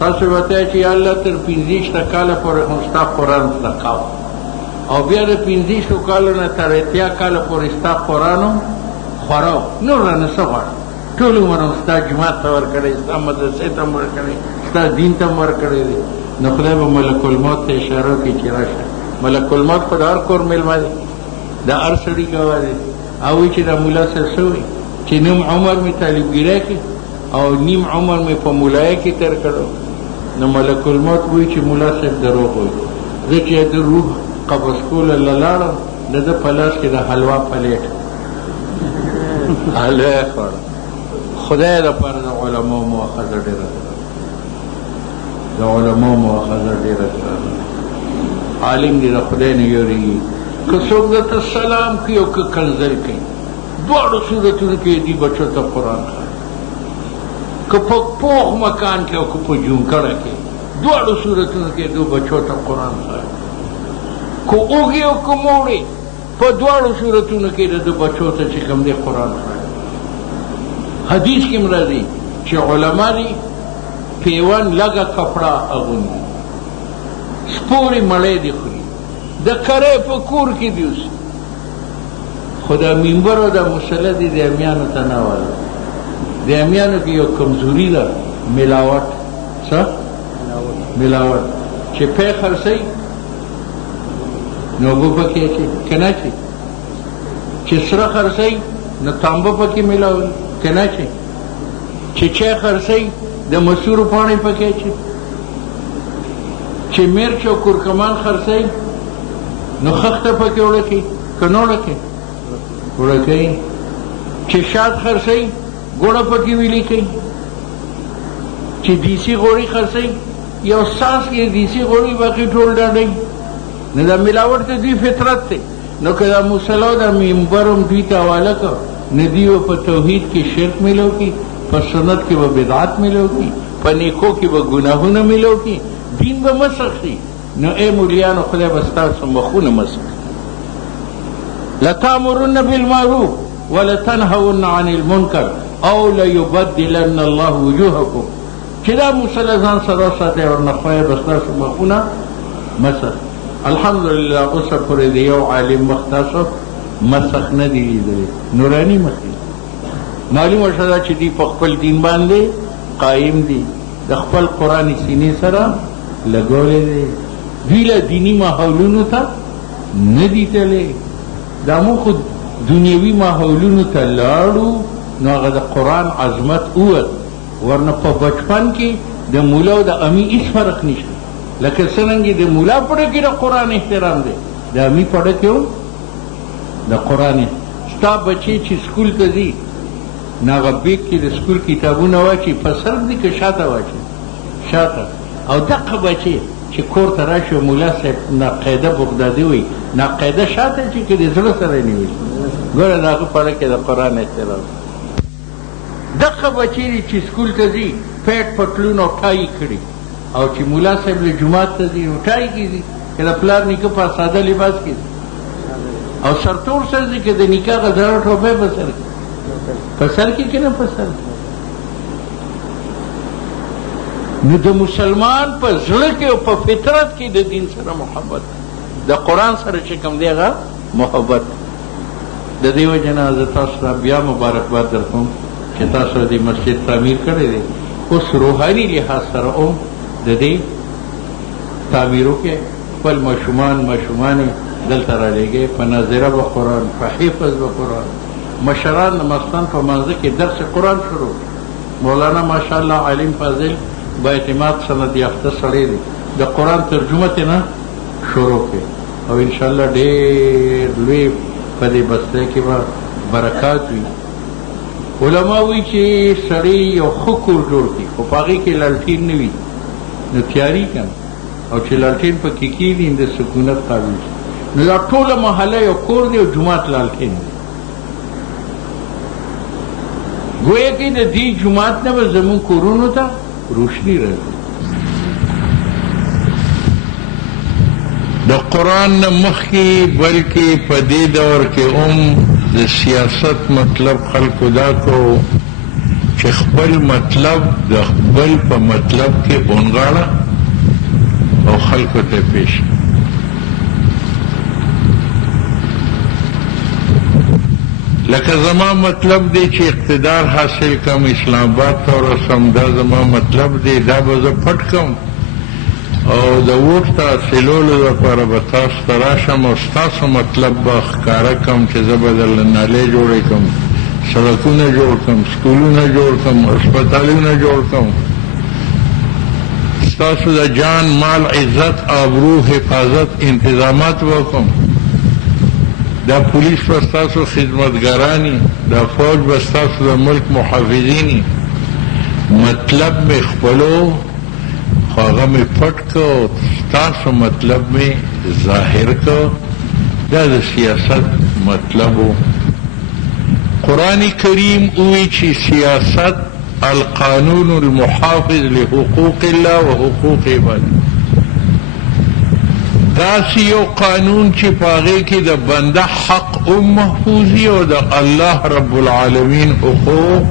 تاسو به ورته وایئ چې یا الله تر 15 کاله پورې خو ستا قرآن زده کوه، او بیا د 15 کالو نه تر 80 کاله پورې ستا قرآن خورو، نور رانه څه غواړه؟ ټول عمر هم ستا جومات ته ورکړی، ستا مدرسې ته هم ورکړی، ستا دین ته هم ورکړی دی. نو خدای به ملک الموت ته اشاره وکړي چې راشه. ملک الموت خو د هر کور میلمه دی، د هر سړي ګواه دی. او وایي چې دا ملا صاحب څه وایي چې نیم عمر مې طالبګیرۍ کې او نیم عمر مې په ملایه کې تېر کړو. نو ملک الموت وایي چې ملا صاحب دروغ وایي. زه چې د روح قبض کولو له لاړم د ده په لاس کې د حلوا پلیټ حلوا یې خوړه. خدای دپاره د علماو مؤاخذه ډېره ګرانه، د علماو مؤاخذه ډېره ګرانه. عالم دې د خدای نه یېرېږي، که څوک درته سلام کوي او که کنځل کوي، دواړو صورتونو کې دې بچو ته قرآن ښایي. که په پوخ مکان کې او که په جونکړه کې، دواړو صورتونو کې دو بچو ته قرآن ښایي. که اوږې او که موړې، په دواړو صورتونو کې د دو بچو ته چې کوم دی قرآن ښایي. حدیث کې هم راځي چې علما دي پیوند لږه کپړه اغوندي، سپورې مړۍ دي خوري، د کرۍ په کور کې دي اوس، خو دا منبر او دا مسله دي د امیانو ته نه واله. د امیانو کې یو کمزوري ده، ملاوټ. څه؟ ملاوټ. چې پی خرڅوي نو اوبه پکې اچوي، که نه اچوي؟ چې سره خرڅوي نو تانبه پکې ملاوي، که نه اچوي؟ چې چای خرڅوي د مسورو پاڼې پکې اچوي، چې مرچ او کورکمان خرڅوي نو خښته پکې وړه کوي، که نه وړه کوي؟ وړه کوي. چې شات خرڅوي ګوړه پکې ویلې کوي. چې دیسي غوړي خرڅوي یو ساس کې دیسي غوړي باقي ټول ډاډوي. نو دا ملاوټ ته دوی فطرت دی. نو که دا مصلا دا منبر هم دوی ته حواله کړ نو دوی به په توحید کې شرک میلو کي، په سنت کې به بدعت میلو کي، په نیکو کې به ګناهونه میلو کي، دین به مسخ شي. نو ای مولیانو خدای به ستاسو مخونه مسح لتامرن بالمعروف ولتنهون عن المنکر او لیبدلن الله وجوهکم چې دا موسی له ځان سره وساتئ ورنه خدای به ستاسو مخونه مسح. الحمدلله اوسه پورې د یو عالم مخ تاسو مسخ نه دی لیدلی، نوراني مخ دی. معلومه شوه چې دوی په خپل دین باندې قایم دي، د خپل قرآن سینې سره لګولی دی. دوی له دیني ماحولونو ته نه دي تللی، دا موږ خو دنیوي ماحولونو ته لاړو نو هغه د قرآن عظمت ووت. ورنه په بچپن کې د مولا او د امي هېڅ فرق نشته. لکه څرنګې د مولا پړه کې د قرآن احترام دی، د امي پړه کې هم د قرآن. ستا بچې چې سکول ته ځي نو هغه بیګ کې د سکول کتابونه واچي، په سر دي که شاته واچي؟ شاته. او دغه بچې چې کور ته راشي او مولا صاحب ناقاعده بغدادي وایي، ناقاعده شاته چې که د زړه سره یې نیولي. ګوره د هغه پړه کې د قرآن احترام. دغه بچې دي چې سکول ته ځي پیټ پټلون او ټای کړي، او چې مولا صاحب له جومات ته ځي نو ټای کې ځي، که د پلار نیکه په ساده لباس کې ځي، او سرتور سر ځي که د نکاح غزاره ټوپۍ په سر کې، په سر کې که نه په سر کې. نو د مسلمان په زړه کې او په فطرت کې د دین سره محبت، د قرآن سره چې کوم دی هغه محبت. د دې وجې نه زه تاسو ته بیا مبارکباد درکوم چې تاسو د مسجد تعمیر کړی دی. اوس روحاني لحاظ سره هم د دې تعمیرو کې خپل ماشومانې دلته رالیږئ، په ناظره به قرآن، په حفظ به قرآن. مشران د مستان په منځه کې درس قرآن شروع. مولانا ماشاءالله عالم فاضل با اعتماد سند یافته سړی دی، د قرآن ترجمه ترې نه شروع کړي، او انشاءالله ډېر لوی په دې بستی کې به برکات وي. علما وایي چې سړی یو ښه کور جوړ کړي، خو په هغې کې لالټین نه وي نو تیاري که نه، او چې لالټین پکې کېږي د سکونت قابل شي. نو دا ټوله محله یو کور دی او جومات لالټین دی. گویا کې د دې جومات نه به زموږ کورونو ته روشني راځي. د قرآن نه مخکې بلکې په دې دور کې هم د سیاست مطلب خلکو دا کو چې خپل مطلب د خپل په مطلب کې اونغاړه او خلکو ته پیش. لکه زما مطلب دی چې اقتدار حاصل کم، اسلام آباد ته ورسم، دا زما مطلب دی، دا به زه پټ کم او د ووټ ته حاصلولو لپاره به تاسو ته راشم او ستاسو مطلب به ښکاره کم چې زه به درله نالۍ جوړې کړم، سړکونه جوړ کړم، سکولونه جوړ کړم، هسپتالونه جوړ کړم، ستاسو د جان مال عزت آبرو حفاظت انتظامات وکړم. دا پولیس به ستاسو خدمتګارانی، دا فوج به ستاسو د ملک محافظینی. مطلب مې خپلو خو هغه مې پټ کو، ستاسو مطلب مې ظاهر کو. دا د سیاست مطلب و. قرآن کریم وی چې سیاست القانون المحافظ لحقوق الله و حقوق عباده. داسې یو قانون چې په هغې کې د بنده حق هم محفوظ وي او د الله رب العالمین حقوق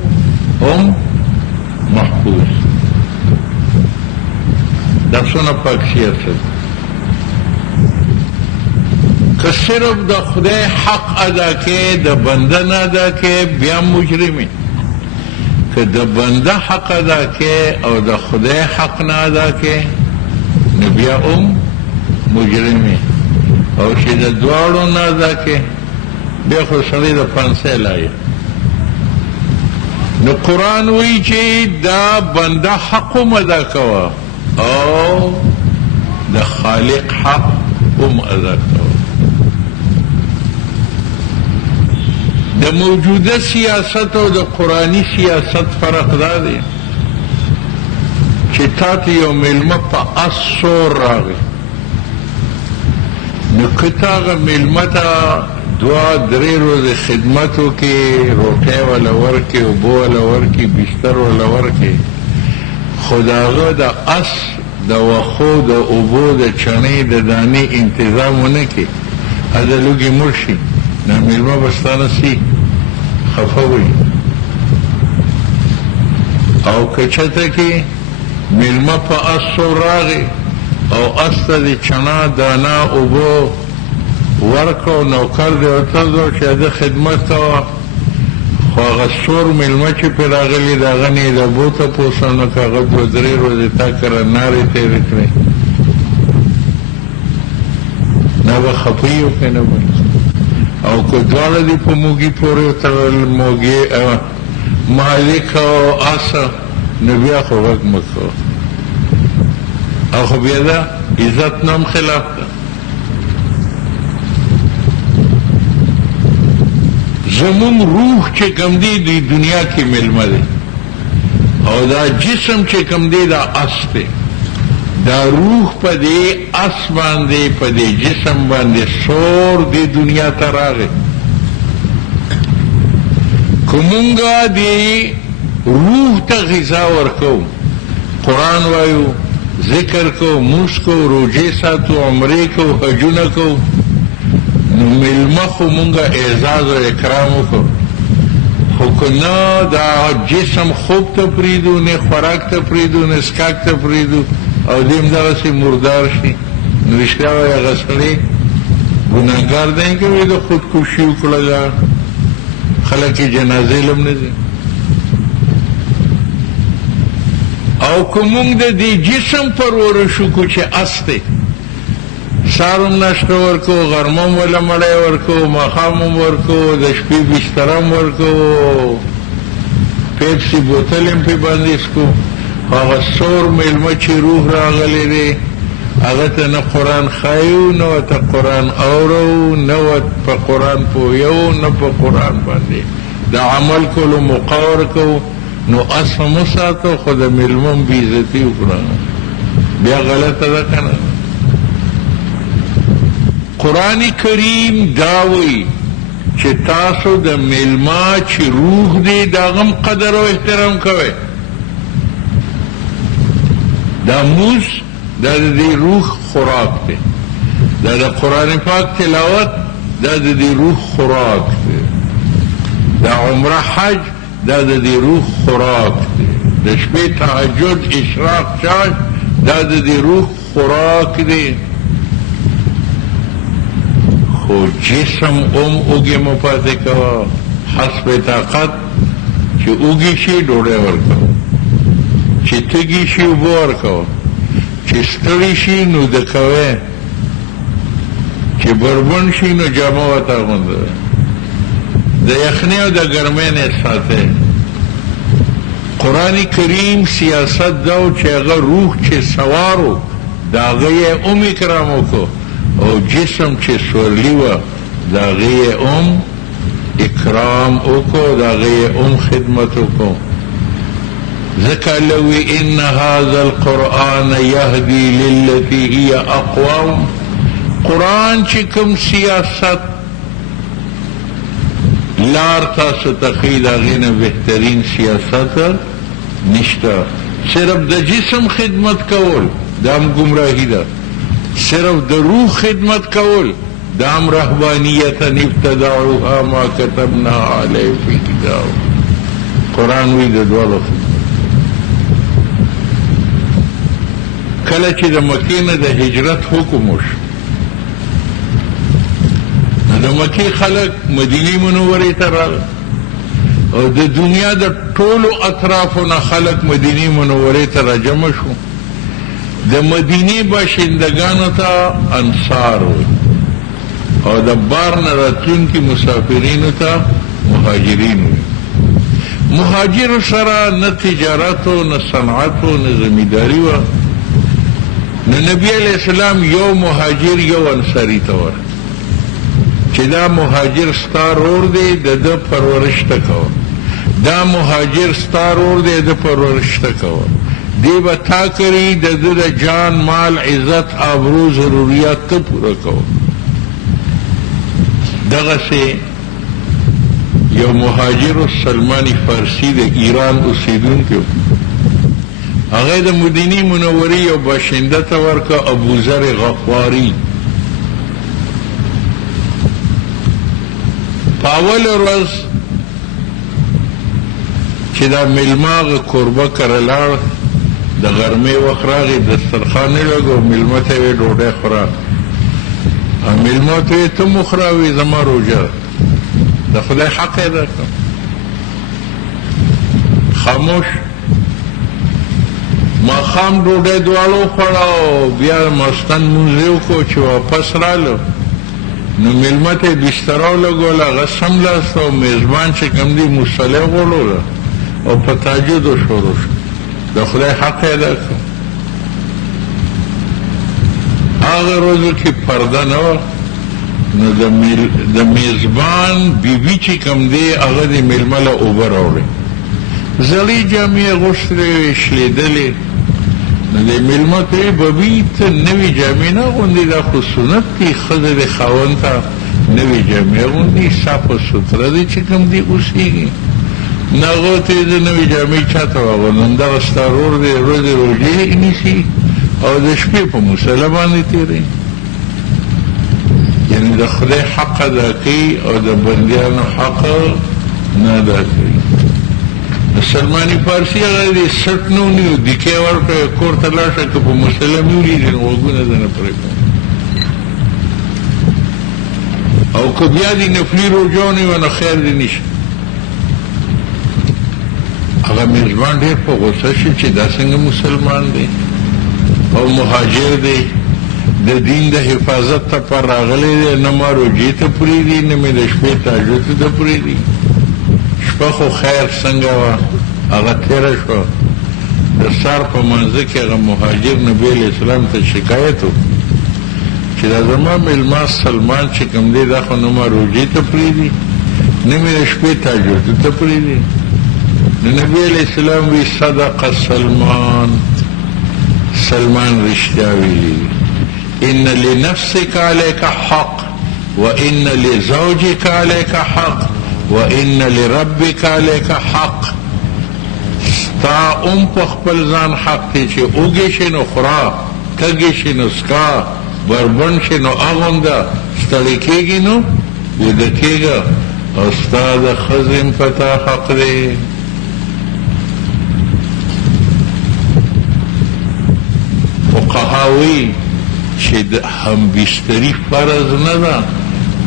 هم محفوظ. دا څونه پاک سیاست. که صرف د خدای حق ادا کې د بنده نه ادا کې بیا مجرمي، که د بنده حق ادا کې او د خدای حق نه ادا کې نو بیا هم مجرمي، او چې د دواړو نه ادا کې بیا خو سړی د پنسۍ لایق. نو قرآن وایي چې دا بنده حق هم ادا کوه او د خالق حق هم ادا کوه. د موجوده سیاست او د قرآني سیاست فرق دا دی چې تا ته یو میلمه په اس سور راغی، نو که تا هغه میلمه ته 2-3 ورځې خدمت وکړې، روټۍ وله ورکړې، اوبه وله ورکړې، بستر وله ورکړې، خو د هغه د اس د وښو د اوبو د چڼې د دانې انتظام ونه کړي هلته لوږې مړ شي نو مېلمه به ستا نه سي خفه وي او که چته کې مېلمه په اس سور راغی او اس ته د چنا دانا اوبو ورکړو نوکر دی ورته ځو چې هده خدمت کوه خو هغه سور مېلمه چې پرې راغلي د هغه نه یې د اوبو تپوس ونه کړه هغه دوه درې ورځې تا کره نارې تېرې کړې نه به خفه یې او که نه به او که دواړه دې په موږي پورې وتړل موږي مالک او آسه نو بیا خو غږ مه کوه او خو بیا ده عزت نام خلاف ده زمون روح چې کم دی د دنیا کې ملمه دی او دا جسم چې کم دی دا اس دی دا روح په دې اس باندې په دې جسم باندې سور دی دنیا ته راغی کومونګه دی روح ته غذا ورکو قرآن وایو ذکر کو موس کو روجه ساتو عمره کو حجونه کو نو ملمه خو مونږه اعزاز و اکرام وکړو خو که نه دا جسم خوب ته پرېږدو نه خوراک ته پرېږدو نه څښاک ته پرېږدو او دې همدغسې مردار شي نو رښتیا وایي هغه سړی ګناهګار دی که وایي د خودکشي وکړله خلک یې جنازې لم نه ځي او که مونږ د دې جسم پرورش وکړو چې اس دی سارم ناشته ورکو غرمم ولا مړی ورکو ماښامم ورکو د شپې بسترم ورکو پیپسي بوتل هم پې باندې څکو هغه سور مېلمه چې روح راغلی دی هغه ته نه قرآن ښایو نه ورته قرآن اورو نه په قرآن پوهیو نه په قرآن باندې د عمل کولو موقع ورکو نو اس هم وساتو خو د مېلمه هم بېعزتي وکړه بیا غلطه ده که نه قرآن کریم داوی چې تاسو د مېلمه چې روح دی د هغه هم قدر او احترام کوئ دا موز دا د دې روح خوراک دی دا د قرآن پاک تلاوت دا د دې روح خوراک دی دا عمره حج دا د دې روح خوراک دی د شپې تهجد اشراق چاش دا د دې روح خوراک دی خو جسم اوږې مه پاتې کوه حسب طاقت چې اوږې شي ډوډۍ ورکوه چې تږي شي اوبه ورکوه چې ستړي شي نو ده کوئ چې بربند شي نو جامه ورته اغوندوئ د یخنۍ او د ګرمۍ نه ساتئ قرآن کریم سیاست دا و چې هغه روح چې سوارو د هغه یې هم اکرام وکړو او جسم چې سورلی و د هغې یې هم اکرام وکړو د هغې یې هم خدمت وکړو ځکه لوی ان هذا القرآن یهدي للتي هي اقوم قرآن چې کوم سیاست لار تاسو ته ښیي د هغې نه بهترین سیاست نشته صرف د جسم خدمت کول دا هم ګمراهي ده صرف د روح خدمت کول دا هم رهبانیتا ابتدعوها ما كتبنا علیه فی کتاب قرآن وی د دواړو کله چې د مکې نه د هجرت حکم وشو د مکې خلک مدینې منورې ته راغلل او د دنیا د ټولو اطرافو نه خلک مدینې منورې ته راجمع شو د مدینې باشندگانو ته انصار وي او د بار نه راتلونکي مسافرینو ته مهاجرین وي مهاجر سره نه تجارت و نه صنعت و نه زمینداري وه نو نبی علیہ السلام یو مهاجر یو انصاري ته ورکړ چې دا مهاجر ستا رور دی د ده پرورش ته کوه دا مهاجر ستا رور دی د پرورش ته کوه دی به تا کری د ده د جان مال عزت آبرو ضروریات ته پوره کوه دغسې یو مهاجر سلمان فارسی د ایران اوسیدونکی هغه د مدینه منورې یو باشنده ته ورکړه ابوذر غفاري. په اوله ورځ چې دا میلمه هغه کوربه کره لاړ، د غرمې وخت راغی، دسترخوان یې لږ، میلمه ته یې ډوډۍ خوره. میلمه ته یې ته مو خوره؟ وایي زما روژه د خدای حق یې ده کړم. خاموش. ماښام ډوډۍ دواړو خوړه او بیا ماخوستن لمونځ یې وکړو. چې واپس رالو نو میلمه ته یې بستره ولګوله، هغه سملاست او میزبان چې کوم دی مصلی غوړوله او په تهجدو شروع شو. د خدای حق یې ادا کړو. هغه ورځو کې پرده نه وه، نو د میزبان بیبي چې کوم دی هغه د میلمه له اوبه راوړې، زړې جامې یې اغوستلې وې، شلېدلې. نو د میلمه ته یې ببي ته نوې جامې نه اغوندې، دا خو سنت دی، ښځه د خاوند ته نوې جامې اغوندي، صاف او سوتره دی چې کوم دی اوسېږي. نه هغه ته یې زه نوې جامې چا ته واغوندم، دغه ستا ورور دی، ورځې روژې نیسي او د شپې په مصله باندې تېروي. یعنې د خدای حق ادا کوي او د بندیانو حق نه ادا کوي. سلماني فارسي هغه د سټ نه ونیو، دیکې ورکړه، کور ته لاړ شه، که په مصله مې ولیدې نو غوږونه دې نه پرې کوم. او که بیا دې نفلي روژه ونیوه نو خیر دې نشه. هغه میزبان ډېر په غوسه شو چې دا څنګه مسلمان دی او مهاجر دی، د دین د حفاظت ته پر راغلی دی، نه ما روژې ته پرېږدي نه مې د شپې تهجد ته پرېږدي. شپه خو خیر څنګه وه، هغه تېره شوه. د سهار په منځه کې هغه مهاجر نبي علیه السلام ته شکایت وکړو چې دا زما میلمه سلمان چې کوم دی دا خو نه ما روژې ته پرېږدي نه مې د شپې تهجد ته پرېږدي. نو نبي علیه السلام وی صدق سلمان، سلمان رښتیا ویلي، ان لنفسك عليك حق وان لزوجك عليك حق وان لربك عليك حق. ستا په خپل ځان حق دی چې اوږې شي نو خوره، تږې شي نو سکا، بربند شي نو اغونده، ستړی کېږي نو ویده کېږه، او ستا د ښځې په تا حق دی. فقهاوی چې د همبستري فرض نه ده،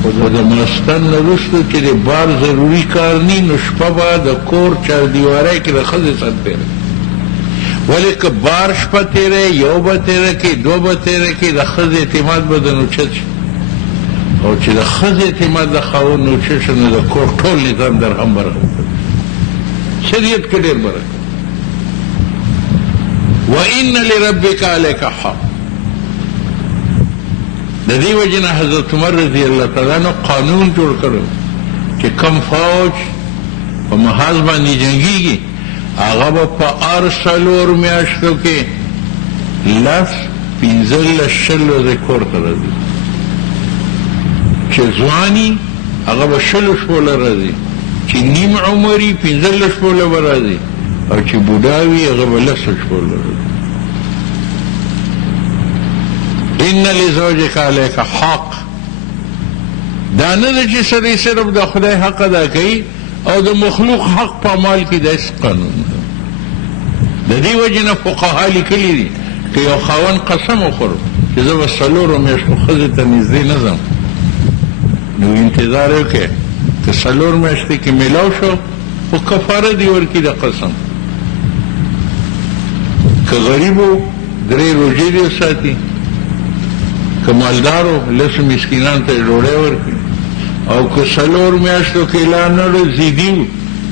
خو د ماخوستن نه وروسته چې د بار ضروري کار نی، نو شپه به د کور چاردیواری کې د ښځې سره تېره. ولې که بار شپه تېره، یو به تېره کې، دو به تېره کې، د ښځې اعتماد به د نوچت شي. او چې د ښځې اعتماد د خاوند نوچت شي نو د کور ټول نظام در هم برخه شریعت کې ډېر برکت. وَإِنَّ لِرَبِّكَ عَلَيْكَ حَقٌّ. د دې وجې نه حضرت عمر رضی الله تعالی عنہ قانون جوړ کړو چې کم فوج په محاذ باندې جنګېږي هغه به په هر 4 میاشتو کې 15 ورځې کور ته راځي. چې ځواني هغه به 20 شپو له راځي، چې نیم عمري 15 شپو له به راځي، او چې بوډا وي هغه به 10 شپو له راځي. ان لزوجک علیک حق. دا نه ده چې سړی صرف د خدای حق ادا کوي او د مخلوق حق په عمل کې داسې قانون ده. د دې وجې نه فقها لیکلي دي که یو خاوند قسم وخورو چې زه به 4 میاشتو ښځې ته نږدې نه ځم، نو انتظار یې وکړي که 4 میاشتې کې میلاو شو خو کفاره دې ورکړي د قسم. که غریب و 3 روژې دې وساتي، که مالدارو 10 مسکینان ته ډوډۍ ورکړي، او که 4 میاشتو کې لا نړو زیدي و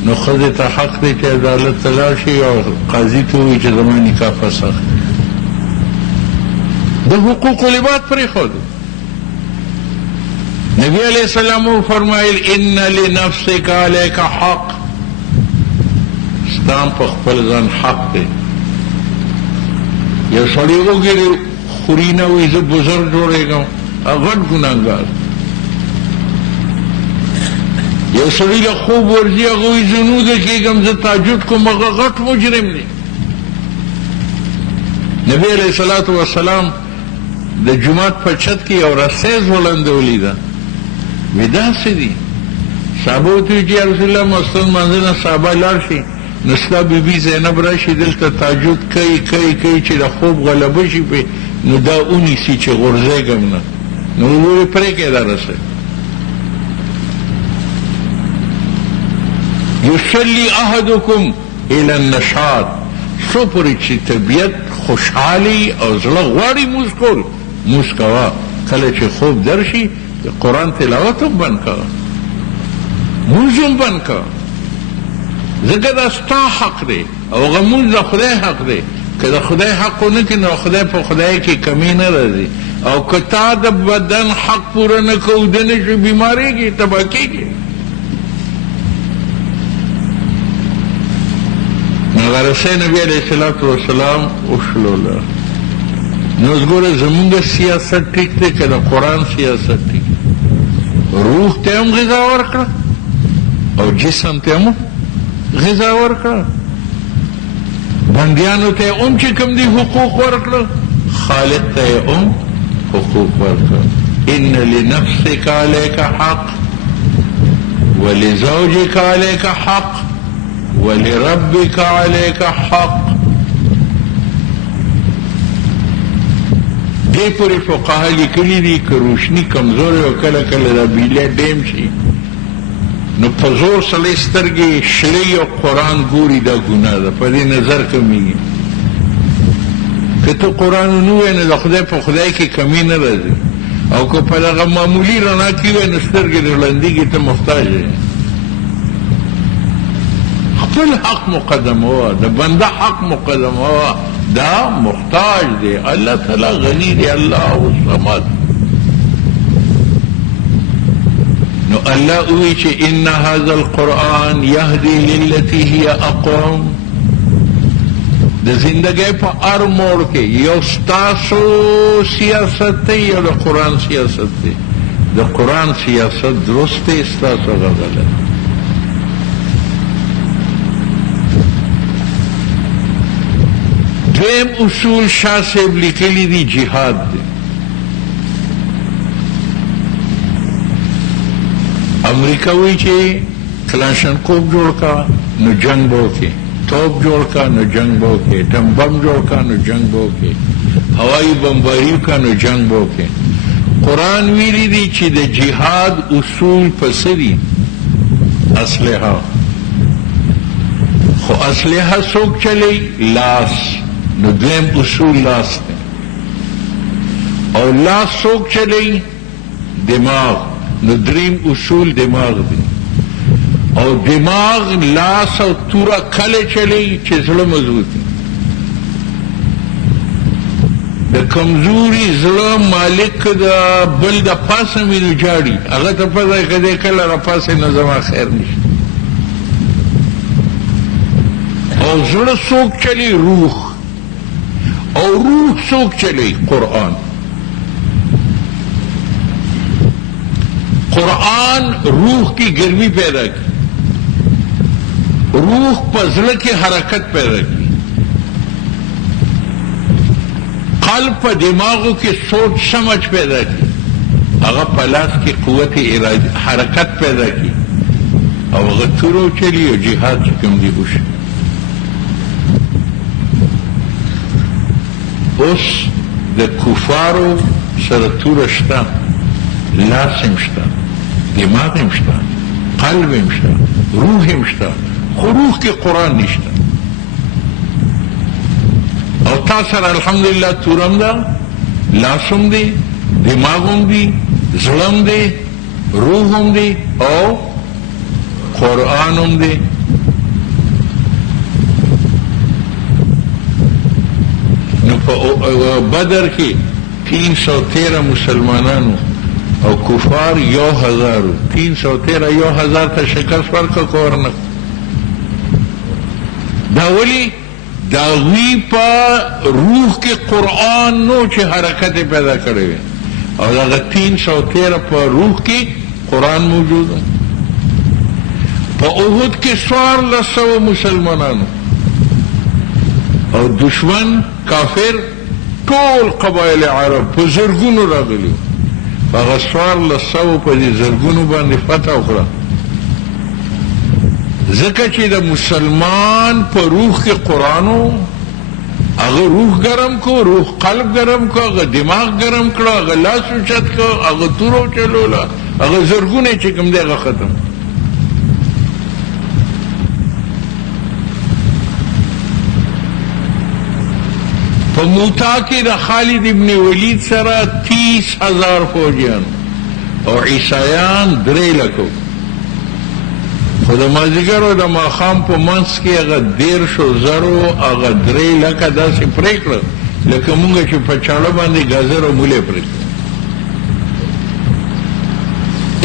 نو ښځې ته حق دی چې عدالت ته لاړ شي او قاضي ته ووایي چې زما نکاح فسخ. د حقوق العباد پرېښودو. نبی علیہ السلام فرمایل ان لنفسک علیک حق. ستا په خپل ځان حق دی. یو سړی وګوري خوري نه وایي زه بزرګ جوړېږم، غټ ګناهګار. یو سړي له خوب ورځي هغه وایي زه نوده کېږم، زه تهجد کوم، هغه غټ مجرم دی. نبی علیہ الصلوۃ والسلام د جمعات په چت کې یو رسۍ ځوړندولې ده، وی داسې دي. صحابه ورته ویل چې یا رسول الله مستن منځ نه صحابه لاړ شي نو ستا بیبي زینب راشي دلته تهجد کوي چې د خوب غلبه شي پې نو دا ونیسي چې غورځېږم نه، نو وویل پرېږدې دا رسۍ. یصلي احدکم الی النشاط، څو پورې چې طبیعت خوشحالي او زړه غواړي مونځ کول مونځ کوه، کله چې خوب درشي د قرآن تلاوت هم بند کوه، مونځ هم بند کوه، ځکه دا ستا حق دی او هغه مونځ د خدای حق دی. که د خدای حق ونه کړي نو خدای په خدای کې کمی نه راځي، او که تا د بدن حق پوره نه کوو د نه شي بیمارېږي تباه کېږي. نو هغه رسۍ نبي علیه الصلاة والسلام وشلوله. نو اوس ګوره زمونږ سیاست ټیک دی که د قرآن سیاست ټیک دی؟ روح ته هم غذا ورکړه او جسم ته هم غذا ورکړه، بندیانو ته هم چې کوم دي حقوق ورکړه، خالق ته هم حقوق ورکړه. ان لنفسك عليك حق ولزوجك عليك حق ولربك عليك حق. دې پورې فقها لیکلي دي که روشني کمزورې او کله کله دا بیله ډیم شي نو په زور سړی سترګې شلې او قرآن ګوري دا ګناه ده، په دې نظر کمیږي. که ته قرآن ونه وایې نو د خدای په خدای کې کمی نه راځي، او که په دغه معمولي رڼا کې وایې نو سترګې دې ړندېږي، ته محتاج یې. خپل حق مقدموه، د بنده حق مقدموه، دا محتاج دی. الله تعالی غنی دی، الله الصمد. نو الله وی چې ان هذا القرآن يهدي للتي هي اقوم. د زندګۍ په هر موړ کې یو ستاسو سیاست دی، یو د قرآن سیاست دی. د قرآن سیاست درست دی، ستاسو غلط. دویم اصول شاه صاحب لیکلی دی جهاد دی. امریکا وی چې کلاشنکوف جوړ کا نو جنگ به وکړي، توپ جوړ کا نو جنگ به وکړي، ټمبم جوړ کا نو جنگ به وکړي، هوایي بمباري کا نو جنگ به وکړي. قرآن ویلی دی چې د جهاد اصول پس دي اسلحه، خو اسلحه څوک چلی؟ لاس. نو دویم اصول لاس دی، او لاس څوک چلی؟ دماغ. نو دریم اصول دماغ دی، او دماغ لاس او توره کله چلی چې زړه مضبوط دی. د کمزوري زړه مالک د بل د پاسه وي نو جاړي، هغه ته پته که دی کله را پاسې نو زما خیر نشته. او زړه څوک چلی؟ روح. او روح څوک چلی؟ قرآن. قرآن روح کی گرمی پیدا کی، روح پر زړه کی حرکت پیدا کی، قلب پر دماغوں کی سوچ سمجھ پیدا کی، هغه په لاس کی قوت ارادی حرکت پیدا کی، او هغه تورو چلی او جهاد چې کوم دی وشي. اوس د کفارو سره توره شته، لاس هم شته، دماغ هم شته، قلب هم شته، روح هم شته، خو روح کې قرآن نشته. او تا سره الحمدلله تورم ده، لاس هم دی، دماغ هم دی، زړه هم دی، روح هم دی، او قرآن هم دی. نو په بدر کې 313 مسلمانانو او کفار 1000، 313 1000 ته شکست ورکړه کورنه. دا ولی دا غوی په روح کې قرآن نو چې حرکت پیدا کړی وي، او دا 313 په روح کې قرآن موجود ہے. په احد کې 1400 مسلمانانو او دشمن کافر ټول قبایل عرب په زرګونو راغلي هغه 1400 په دې زرګونو باندې فتح وکړه ځکه چې د مسلمان په روح کې قرآنو هغه روح گرم کو روح قلب گرم کو هغه دماغ گرم کړه هغه لاس اوچت کو هغه تورو چلوله هغه زرګونه چې کوم دی هغه ختم په موتا کې د خالد ابن ولید سره 30,000 فوجیان او عیسایان 3 لکو خو د مازدیګر او د ماښام په منځ کې هغه 10,000 هغه 3 لکه داسې پرې کړه لکه مونږ چې په چاړه باندې ګازر او مولې پرې کړه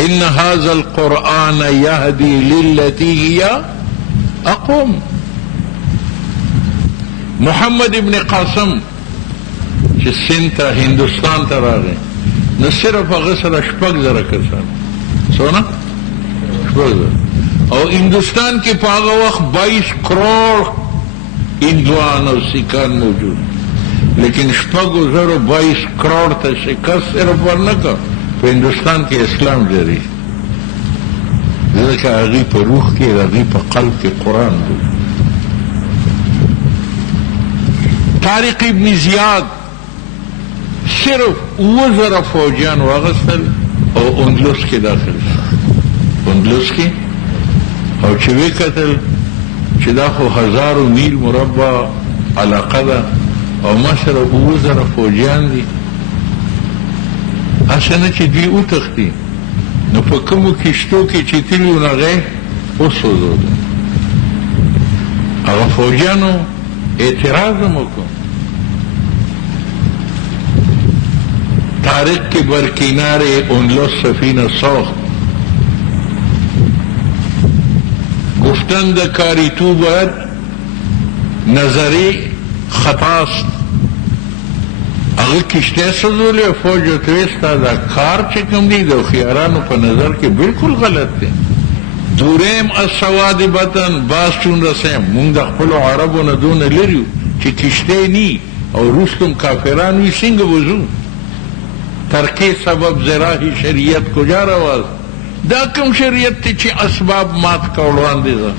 ان هذا القرآن يهدي للتي هي اقوم محمد ابن قاسم چې سند ته هندوستان ته راغی نو صرف هغه سره 6,000 کسان څونه 6,000 او هندوستان کې په هغه وخت 22 کروڑ هندوان او سیکان موجود لیکن 6,022 کروڑ ته شکست صرف ورنکړه په هندوستان کې اسلام جاری ځکه هغوی په روح کې هغوی په قلب کې قرآن دی طارق ابن زیاد صرف 7,000 فوجیان واغستل او اندلس کې داخل اندلس کې او چې وی کتل چې دا خو 1000 میل مربع علاقه ده او ما سره 7,000 فوجیان دي اسنه چې دوی وتښتي نو په کومو کشتو کې چې تلي نو هغه وسوځول هغه فوجیانو اعتراض وکړ طارق کے برکنارے اندلس سفینہ ساخت گفتند کاری تو باید نظری خطاست اگر کشتے سزولی فوج تویستا دا کار چکم دی دا خیارانو پا نظر کے بالکل غلط تے دوریم السواد بطن باز چون رسیم مونگ دا خپلو عربو ندون لریو چی کشتے نی اور روستم کافرانوی سنگ بزو ترکی سبب زراحی شریعت کجا رواز دا کم شریعت تی چی اسباب مات کوڑوان دیزا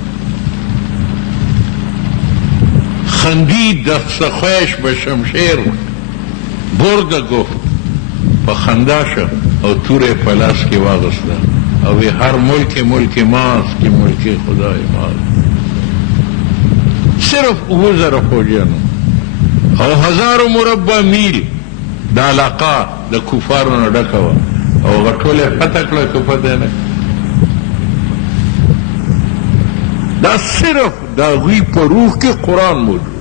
خندید دست خویش بشمشیر برد گفت پا خنداشا او تور پلاس کی واغستا او ہر ملک ماس کی ملک خدای ماس صرف 7,000 فوجیانو او 1000 مربع میل دا علاقه د کفارو نه ډکه وه او هغه ټوله فتح کړه که فتح نه دا صرف د هغوی په روح کې قرآن موجود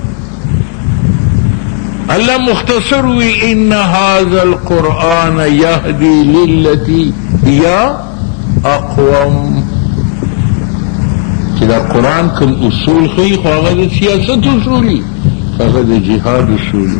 الله مختصر وی ان هذا القرآن يهدي للتي هي اقوم چې دا قرآن کوم اصول ښیي خو هغه د سیاست اصولي هغه د جهاد اصولي